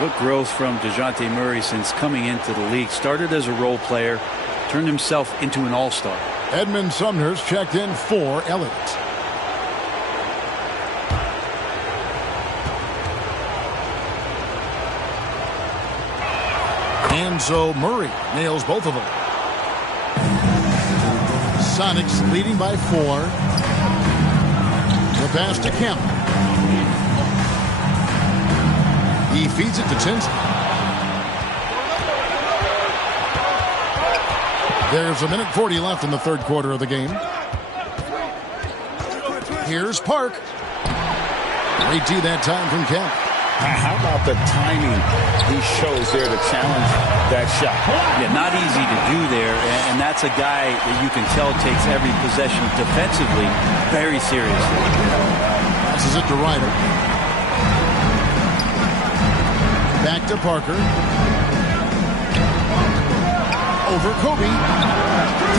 What growth from DeJounte Murray since coming into the league. Started as a role player, turned himself into an all-star. Edmund Sumner's checked in for Elliott. And so Murray nails both of them. Sonics leading by 4. The pass to Kemp. He feeds it to Tinsley. There's 1:40 left in the third quarter of the game. Here's Park. Great D that time from Kemp. How about the timing he shows there to challenge that shot? Yeah, not easy to do there, and that's a guy that you can tell takes every possession defensively very seriously. Passes it to Ryder. Back to Parker. Over Kobe.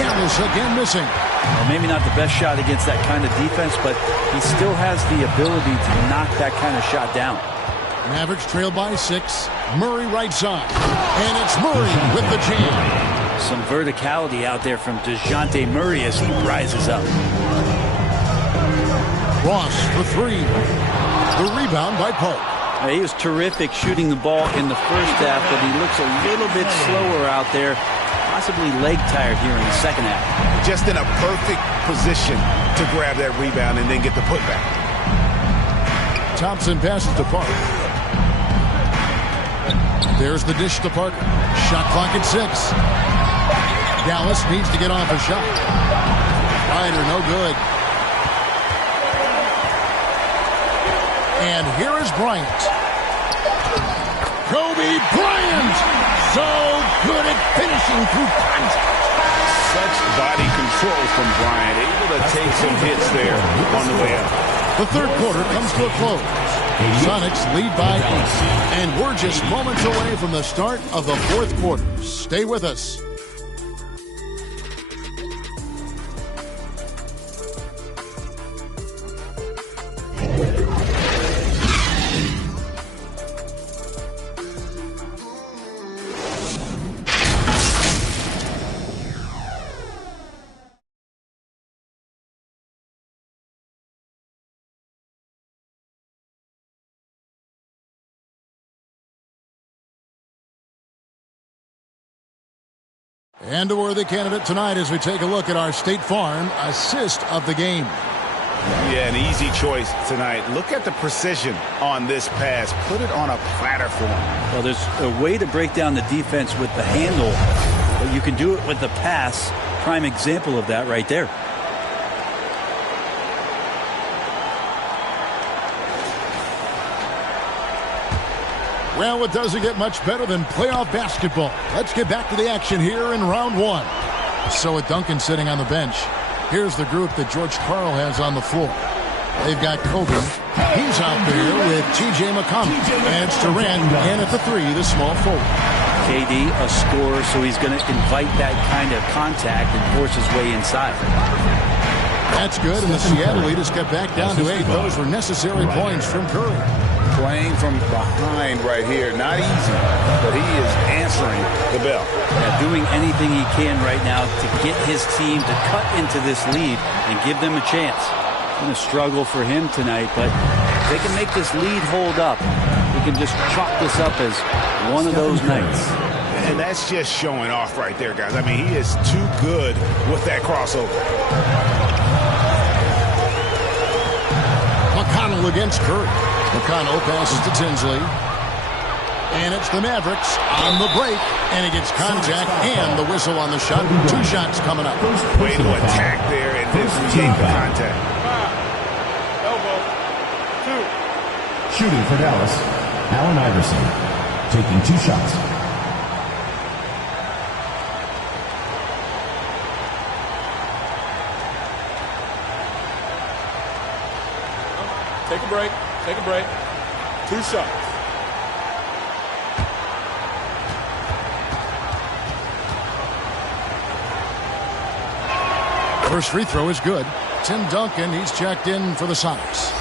Dallas again missing. Well, maybe not the best shot against that kind of defense, but he still has the ability to knock that kind of shot down. Mavericks trail by 6. Murray right side. And it's Murray with the jam. Some verticality out there from DeJounte Murray as he rises up. Ross for 3. The rebound by Park. He was terrific shooting the ball in the first half, but he looks a little bit slower out there, possibly leg tired here in the second half. Just in a perfect position to grab that rebound and then get the putback. Thompson passes to Parker. There's the dish to Parker. Shot clock at 6. Dallas needs to get off a shot. Ryder, no good. And here is Bryant. Kobe Bryant! So good at finishing through contact. Such body control from Bryant. Able to take some hits there on the way out. The third quarter comes to a close. Sonics lead by 8. And we're just moments away from the start of the fourth quarter. Stay with us. And a worthy candidate tonight as we take a look at our State Farm assist of the game. Yeah, an easy choice tonight. Look at the precision on this pass. Put it on a platter for him. Well, there's a way to break down the defense with the handle, but you can do it with the pass. Prime example of that right there. Well, it doesn't get much better than playoff basketball. Let's get back to the action here in round 1. So with Duncan sitting on the bench, here's the group that George Karl has on the floor. They've got Kobe. He's out there with T.J. McConnell. And it's Durant, and at the 3, the small forward. KD, a scorer, so he's going to invite that kind of contact and force his way inside. That's good, and the Seattle lead has got back down to 8. Those were necessary points from Curry. Playing from behind right here. Not easy, but he is answering the bell. Yeah, doing anything he can right now to get his team to cut into this lead and give them a chance. It's going to struggle for him tonight, but if they can make this lead hold up, we can just chalk this up as one of those nights. And that's just showing off right there, guys. I mean, he is too good with that crossover. McConnell against Curry. McConnell passes to Tinsley. And it's the Mavericks on the break. And he gets contact and the whistle on the shot. 2 shots coming up. Way to attack there and then take the contact. Elbow. 2. Shooting for Dallas, Allen Iverson, taking 2 shots. Take a break. Take a break. 2 shots. First free throw is good. Tim Duncan, he's checked in for the Sonics.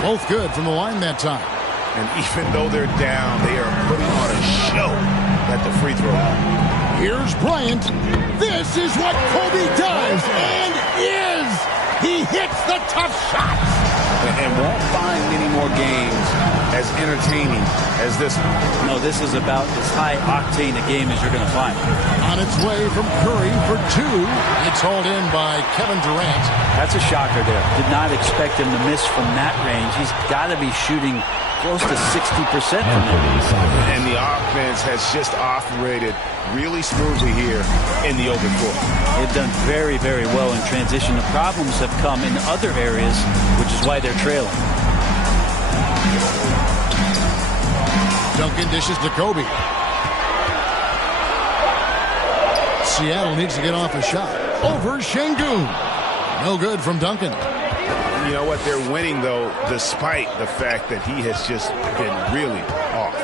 Both good from the line that time. And even though they're down, they are putting on a show at the free throw line. Here's Bryant. This is what Kobe does and is. He hits the tough shots. And won't find many more games as entertaining as this one. No, this is about as high octane a game as you're going to find. On its way from Curry for 2. It's hauled in by Kevin Durant. That's a shocker there. Did not expect him to miss from that range. He's got to be shooting close to 60% from there. And the offense has just operated really smoothly here in the open court. They've done very, very well in transition. The problems have come in other areas, which is why they're trailing. Duncan dishes to Kobe. Seattle needs to get off a shot. Over Şengün. No good from Duncan. You know what? They're winning, though, despite the fact that he has just been really off.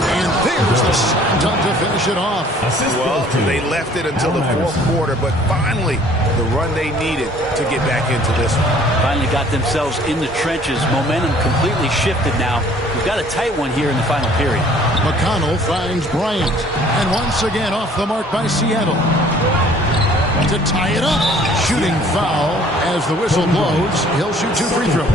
And there's the Slam dunk to finish it off. Well, they left it until the fourth quarter, but finally the run they needed to get back into this one. Finally got themselves in the trenches. Momentum completely shifted now. We've got a tight one here in the final period. McConnell finds Bryant. And once again off the mark by Seattle. To tie it up. Shooting foul as the whistle blows. He'll shoot 2 free throws.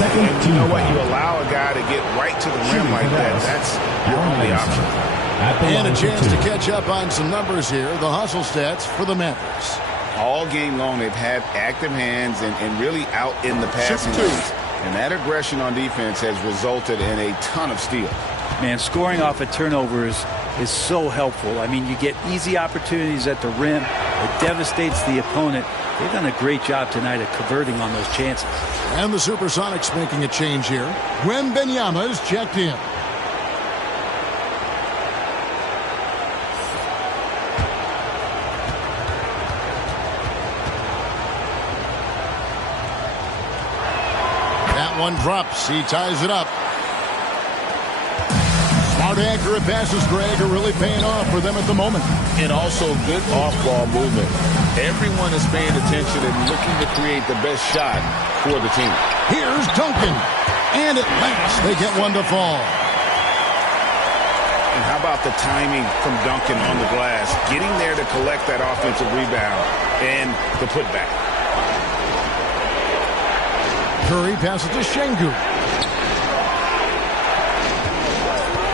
And you know what? You allow a guy to get right to the rim like that. That's your only option. And a chance to catch up on some numbers here. The hustle stats for the Mavericks. All game long, they've had active hands and really out in the passing lanes. And that aggression on defense has resulted in a ton of steals. Man, scoring off of turnovers is so helpful. I mean, you get easy opportunities at the rim. It devastates the opponent. They've done a great job tonight at converting on those chances. And the Supersonics making a change here. Wembanyama is checked in. That one drops. He ties it up. Smart, accurate passes, Greg, are really paying off for them at the moment. And also good off-ball movement. Everyone is paying attention and looking to create the best shot for the team. Here's Duncan. And at last, they get one to fall. And how about the timing from Duncan on the glass? Getting there to collect that offensive rebound and the putback. Curry passes to Şengün.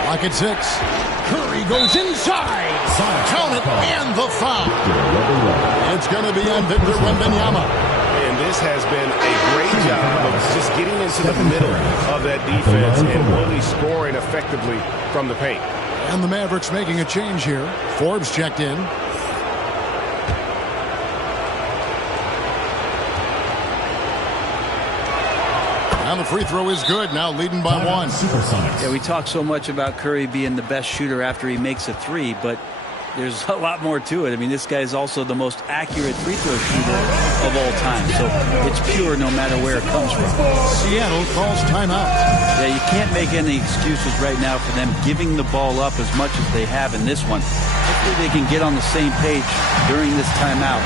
Lock at 6. Curry goes inside. Count it and the foul. It's going to be on Victor Wembanyama. And this has been a great job of just getting into the middle of that defense and really scoring effectively from the paint. And the Mavericks making a change here. Forbes checked in. Now the free throw is good. Now leading by 1. Yeah, we talk so much about Curry being the best shooter after he makes a 3, but there's a lot more to it. I mean, this guy is also the most accurate free throw shooter of all time. So it's pure no matter where it comes from. Seattle calls timeout. Yeah, you can't make any excuses right now for them giving the ball up as much as they have in this one. Hopefully they can get on the same page during this timeout.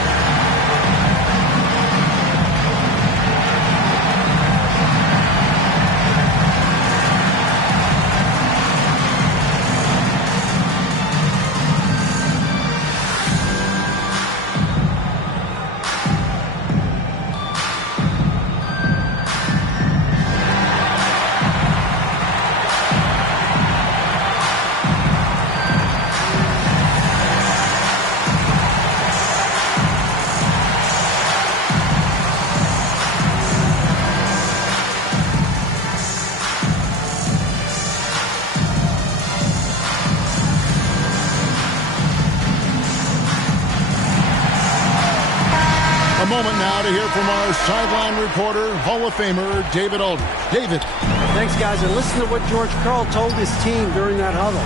A moment now to hear from our sideline reporter, Hall of Famer David Aldridge. David. Thanks, guys. And listen to what George Karl told his team during that huddle.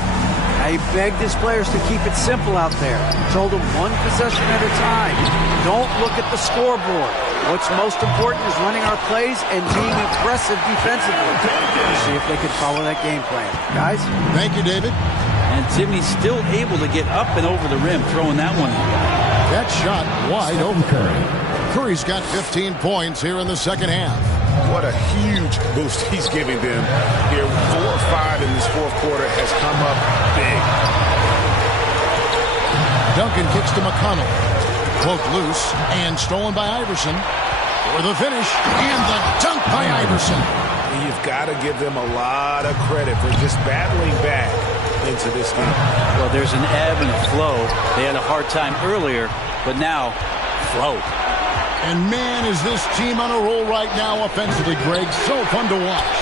He begged his players to keep it simple out there. He told them one possession at a time. Don't look at the scoreboard. What's most important is running our plays and being aggressive defensively. See if they can follow that game plan. Guys? Thank you, David. And Timmy's still able to get up and over the rim, throwing that one in. That shot wide open. Curry's got 15 points here in the second half. What a huge boost he's giving them here. 4 or 5 in this fourth quarter has come up big. Duncan kicks to McConnell. Poked loose and stolen by Iverson. For the finish and the dunk by Iverson. You've got to give them a lot of credit for just battling back into this game. Well, there's an ebb and a flow. They had a hard time earlier, but now, flow. And man, is this team on a roll right now offensively, Greg. So fun to watch.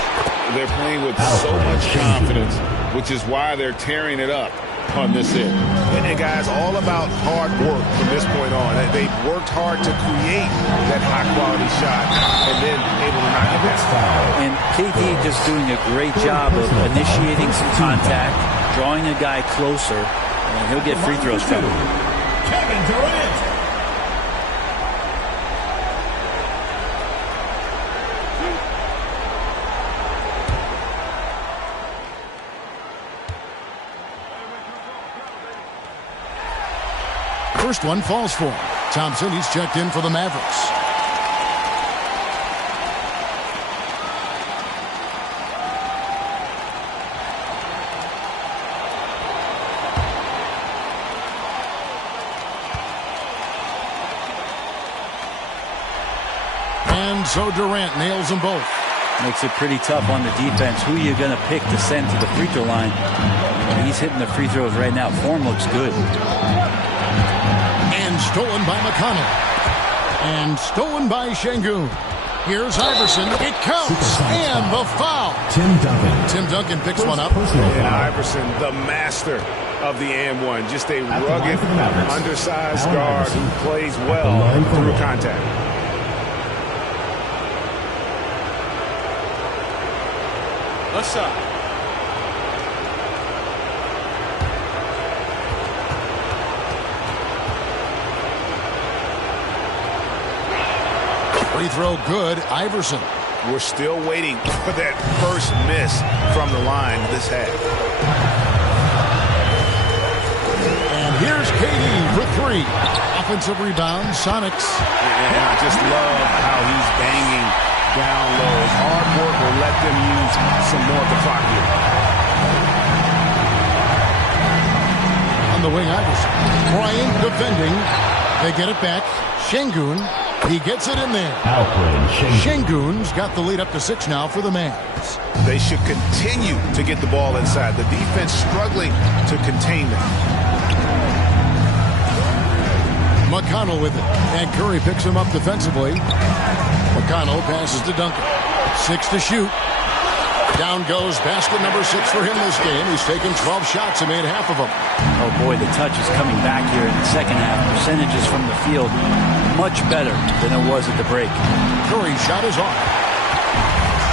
They're playing with so much confidence, which is why they're tearing it up on this end. And guys, all about hard work from this point on. They've worked hard to create that high-quality shot and then able to knock it down. And KD just doing a great job of initiating some contact, drawing a guy closer, and he'll get free throws from him. Kevin Durant. first one falls for him. Thompson, he's checked in for the Mavericks. And so Durant nails them both. Makes it pretty tough on the defense. Who are you going to pick to send to the free throw line? He's hitting the free throws right now. Form looks good. And stolen by McConnell. And stolen by Şengün. Here's Iverson. It counts. And the foul. Tim Duncan picks one up. And Iverson, the master of the and one. Just a rugged, undersized guard who plays well through contact. Left side. Free throw good. Iverson. We're still waiting for that first miss from the line this half. And here's KD for three. Offensive rebound, Sonics. And I just love how he's banging down low. His hard work will let them use some more of the clock here. On the wing, Iverson. Bryant defending. They get it back. Şengün. He gets it in there. Şengün's got the lead up to 6 now for the Mavs. They should continue to get the ball inside. The defense struggling to contain them. McConnell with it. And Curry picks him up defensively. McConnell passes to Duncan. 6 to shoot. Down goes basket number 6 for him this game. He's taken 12 shots and made half of them. Oh, boy, the touch is coming back here in the second half. Percentages from the field much better than it was at the break. Curry's shot is off.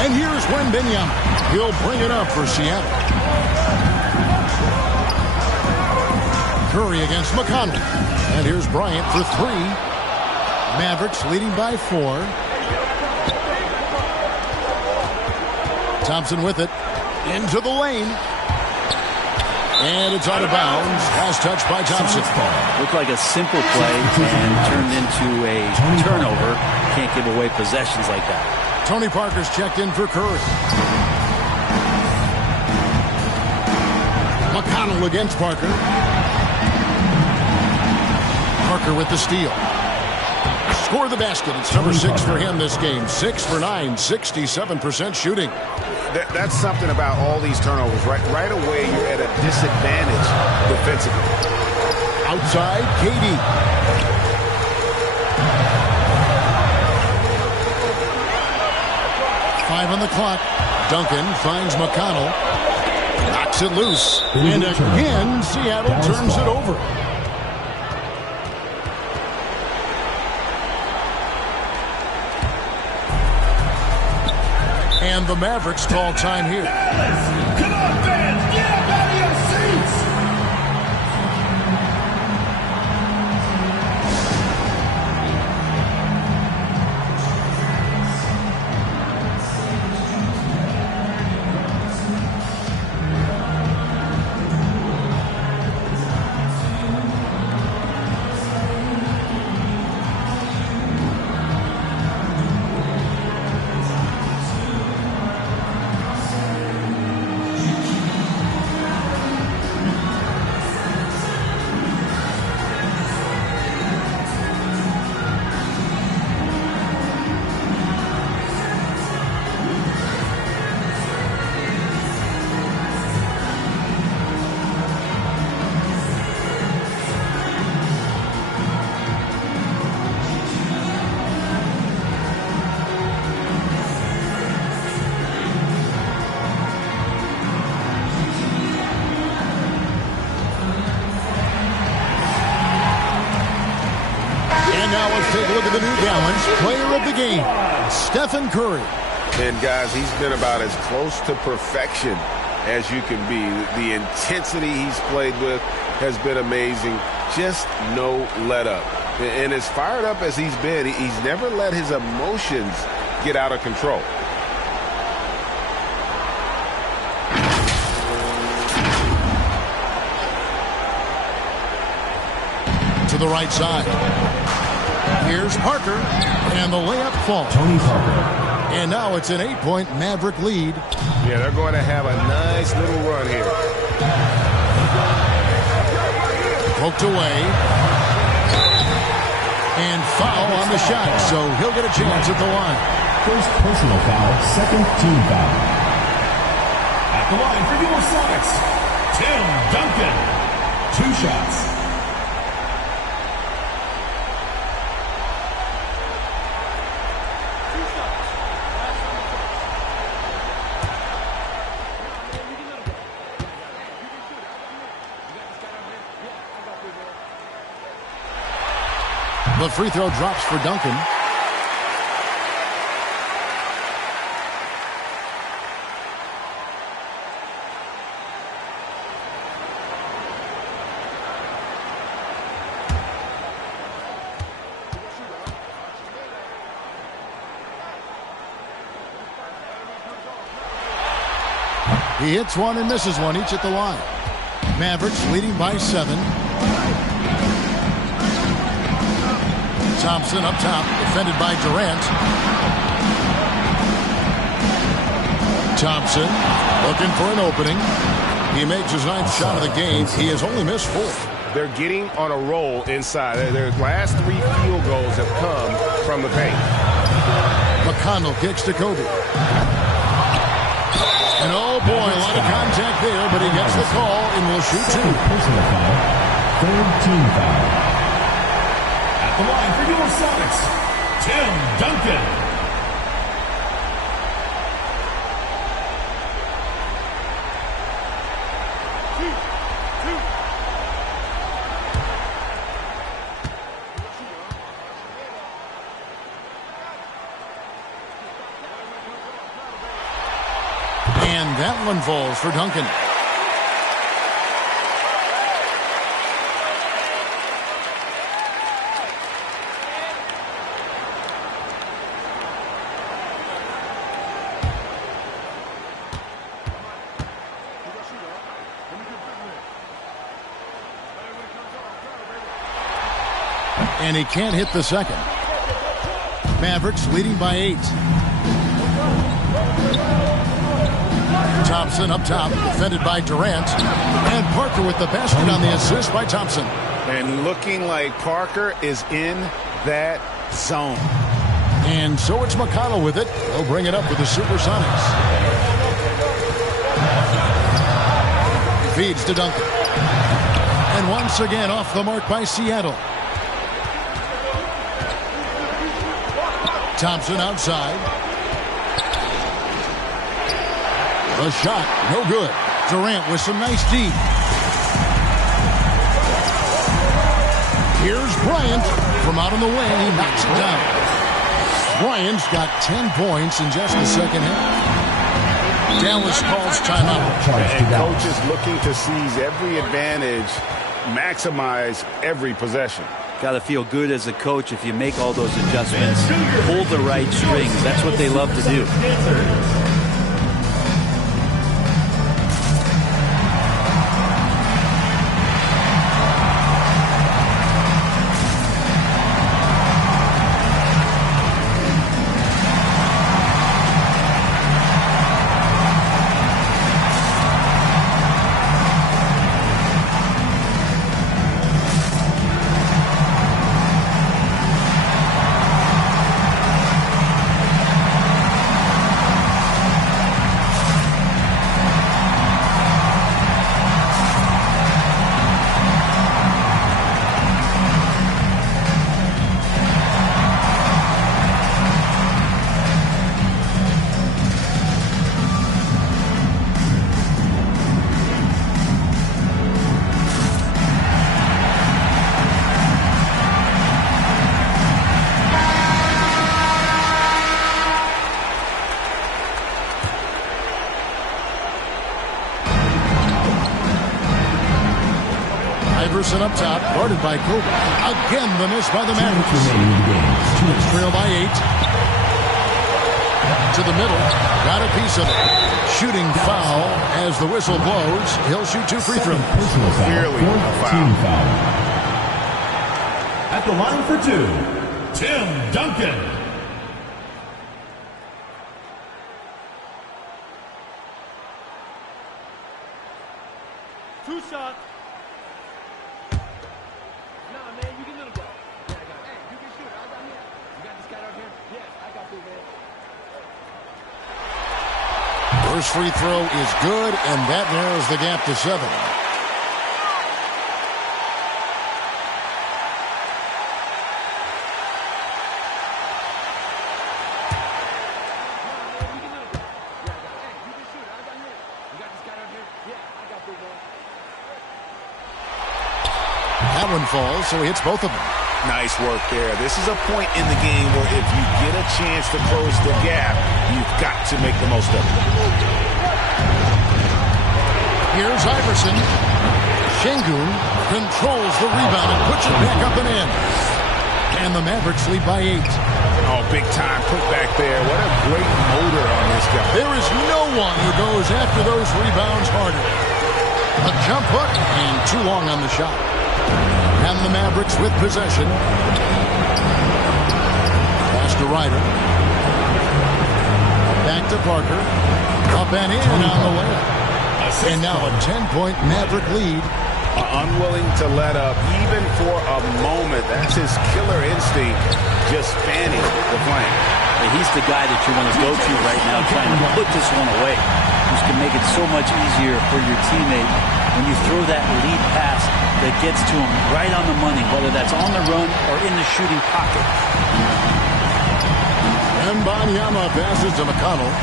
And here's Wembanyama. He'll bring it up for Seattle. Curry against McConnell. And here's Bryant for 3. Mavericks leading by 4. Thompson with it. Into the lane. And it's out of bounds. Pass touched by Thompson. Looked like a simple play and turned into a turnover. Can't give away possessions like that. Tony Parker's checked in for Curry. McConnell against Parker. Parker with the steal. Score the basket. It's number 6 for him this game. 6 for 9, 67% shooting. That's something about all these turnovers. Right away, you're at a disadvantage defensively. Outside, KD. Five on the clock. Duncan finds McConnell. Knocks it loose. And again, Seattle turns it over. And the Mavericks call time here. Come on, fans, get up out of your seats! Take a look at the New Balance player of the game, Stephen Curry. And guys, he's been about as close to perfection as you can be. The intensity he's played with has been amazing. Just no let up. And as fired up as he's been, he's never let his emotions get out of control. to the right side. Here's Parker, and the layup falls. Tony Parker. And now it's an 8-point Maverick lead. Yeah, they're going to have a nice little run here. Poked away. And foul on the shot, so he'll get a chance at the line. First personal foul, second team foul. At the line for your Sonics, Tim Duncan. 2 shots. The free throw drops for Duncan. He hits one and misses one, each at the line. Mavericks leading by 7. Thompson up top, defended by Durant. Thompson looking for an opening. He makes his 9th shot of the game. He has only missed 4. They're getting on a roll inside. Their last 3 field goals have come from the paint. McConnell kicks to Kobe. And oh boy, a lot of contact there, but he gets the call and will shoot 2. Personal foul, third team foul. The line for your Sonics, Tim Duncan. And that one falls for Duncan. And he can't hit the second. Mavericks leading by 8. Thompson up top, defended by Durant. And Parker with the basket on the assist by Thompson. And looking like Parker is in that zone. And so it's McConnell with it. He'll bring it up with the Supersonics. Feeds to Duncan. And once again off the mark by Seattle. Thompson outside. A shot, no good. Durant with some nice D. Here's Bryant from out on the wing. He knocks it down. Bryant's got 10 points in just the second half. Dallas calls timeout. And coach is looking to seize every advantage, maximize every possession. Got to feel good as a coach if you make all those adjustments, pull the right strings. That's what they love to do. Iverson up top, guarded by Kobe. Again, the miss by the Mavericks. Trail by 8. To the middle. Got a piece of it. Shooting foul as the whistle blows. He'll shoot 2 free throws. Clearly a foul. At the line for two, Tim Duncan. Two shots. Nah, man, you can let him go. Yeah, I got it. Hey, you can shoot it. I got him. You got this guy out here? Yes, I got you, man. First free throw is good, and that narrows the gap to 7. That one falls, so he hits both of them. Nice work there. This is a point in the game where if you get a chance to close the gap, you've got to make the most of it. Here's Iverson. Şengün controls the rebound and puts it back up and in. And the Mavericks lead by 8. Oh, big time put back there. What a great motor on this guy. There is no one who goes after those rebounds harder. A jump hook and too long on the shot. And the Mavericks with possession. Pass to Ryder. Back to Parker. Up and in on the way. And now a 10-point Maverick lead. Unwilling to let up even for a moment. That's his killer instinct, just fanning the flame. And he's the guy that you want to go to right now trying to put this one away. Just can make it so much easier for your teammate when you throw that lead pass that gets to him right on the money, whether that's on the run or in the shooting pocket. Wembanyama passes to McConnell.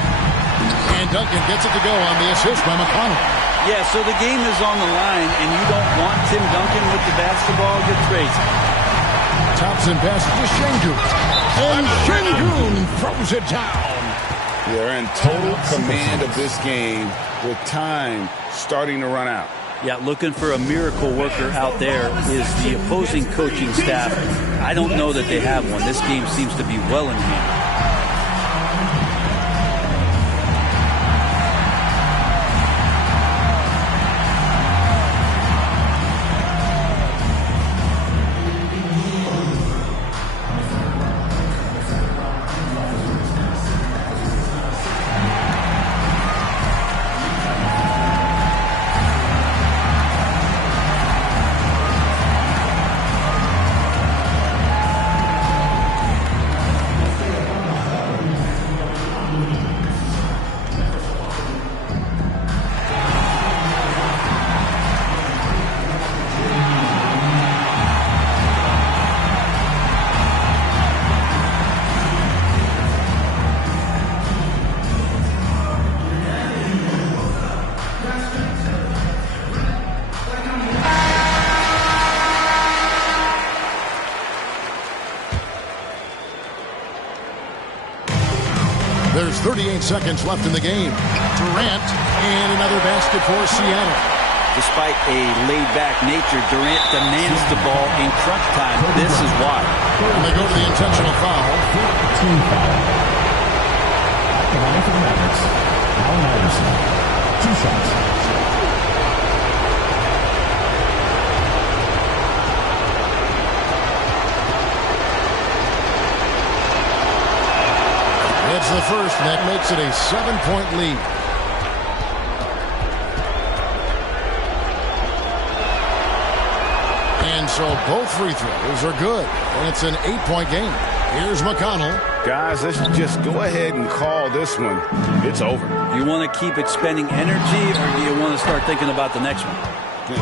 And Duncan gets it to go on the assist by McConnell. Yeah, so the game is on the line, and you don't want Tim Duncan with the basketball. You're crazy. Thompson passes to Şengün. And Şengün throws it down. They're in total command of this game with time starting to run out. Yeah, looking for a miracle worker out there is the opposing coaching staff. I don't know that they have one. This game seems to be well in hand. There's 38 seconds left in the game. Durant and another basket for Seattle. Despite a laid-back nature, Durant demands the ball in crunch time. This is why. And they go to the intentional foul. Team foul. At the line for the Mavericks, Allen Iverson. 2 shots. It's the first, and that makes it a 7-point lead. And so both free throws are good, and it's an 8-point game. Here's McConnell. Guys, let's just go ahead and call this one. It's over. You want to keep expending energy, or do you want to start thinking about the next one?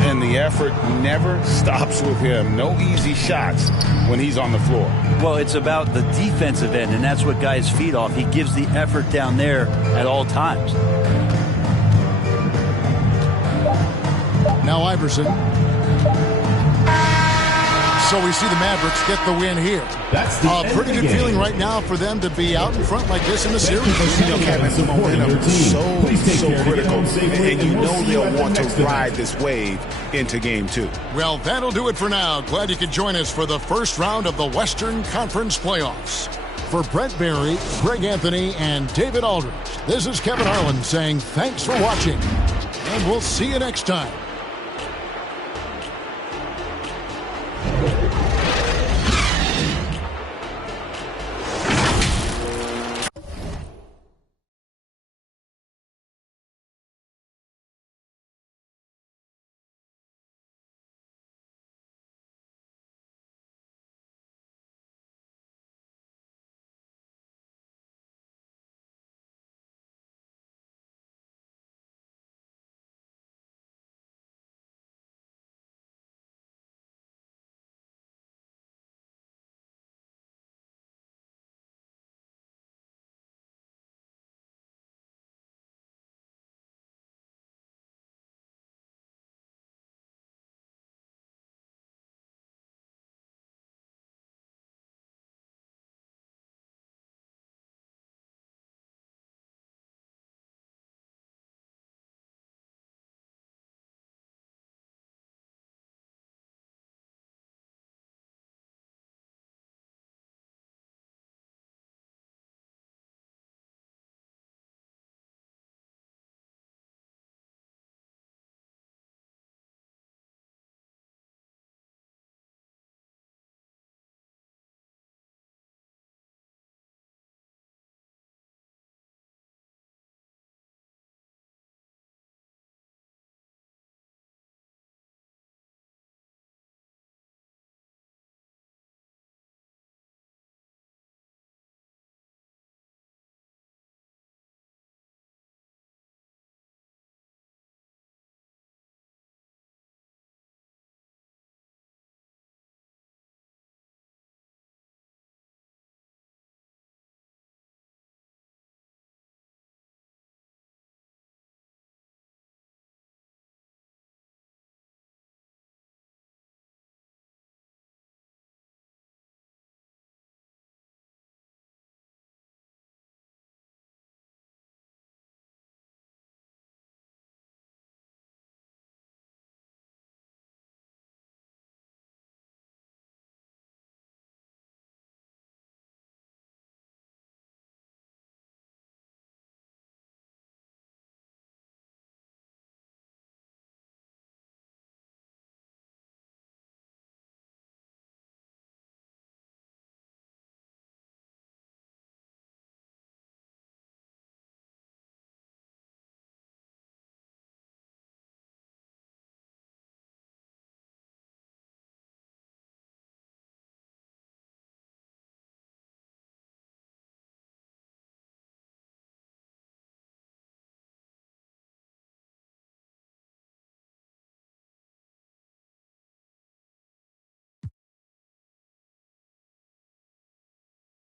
And the effort never stops with him. No easy shots when he's on the floor. Well, it's about the defensive end, and that's what guys feed off. He gives the effort down there at all times. Now Iverson. So we see the Mavericks get the win here. That's the pretty good feeling right now for them to be out in front like this in the series. Kevin, momentum so critical, and you know they'll want to ride this wave into Game 2. Well, that'll do it for now. Glad you could join us for the first round of the Western Conference Playoffs. For Brent Barry, Greg Anthony, and David Aldridge, this is Kevin Harlan saying thanks for watching, and we'll see you next time.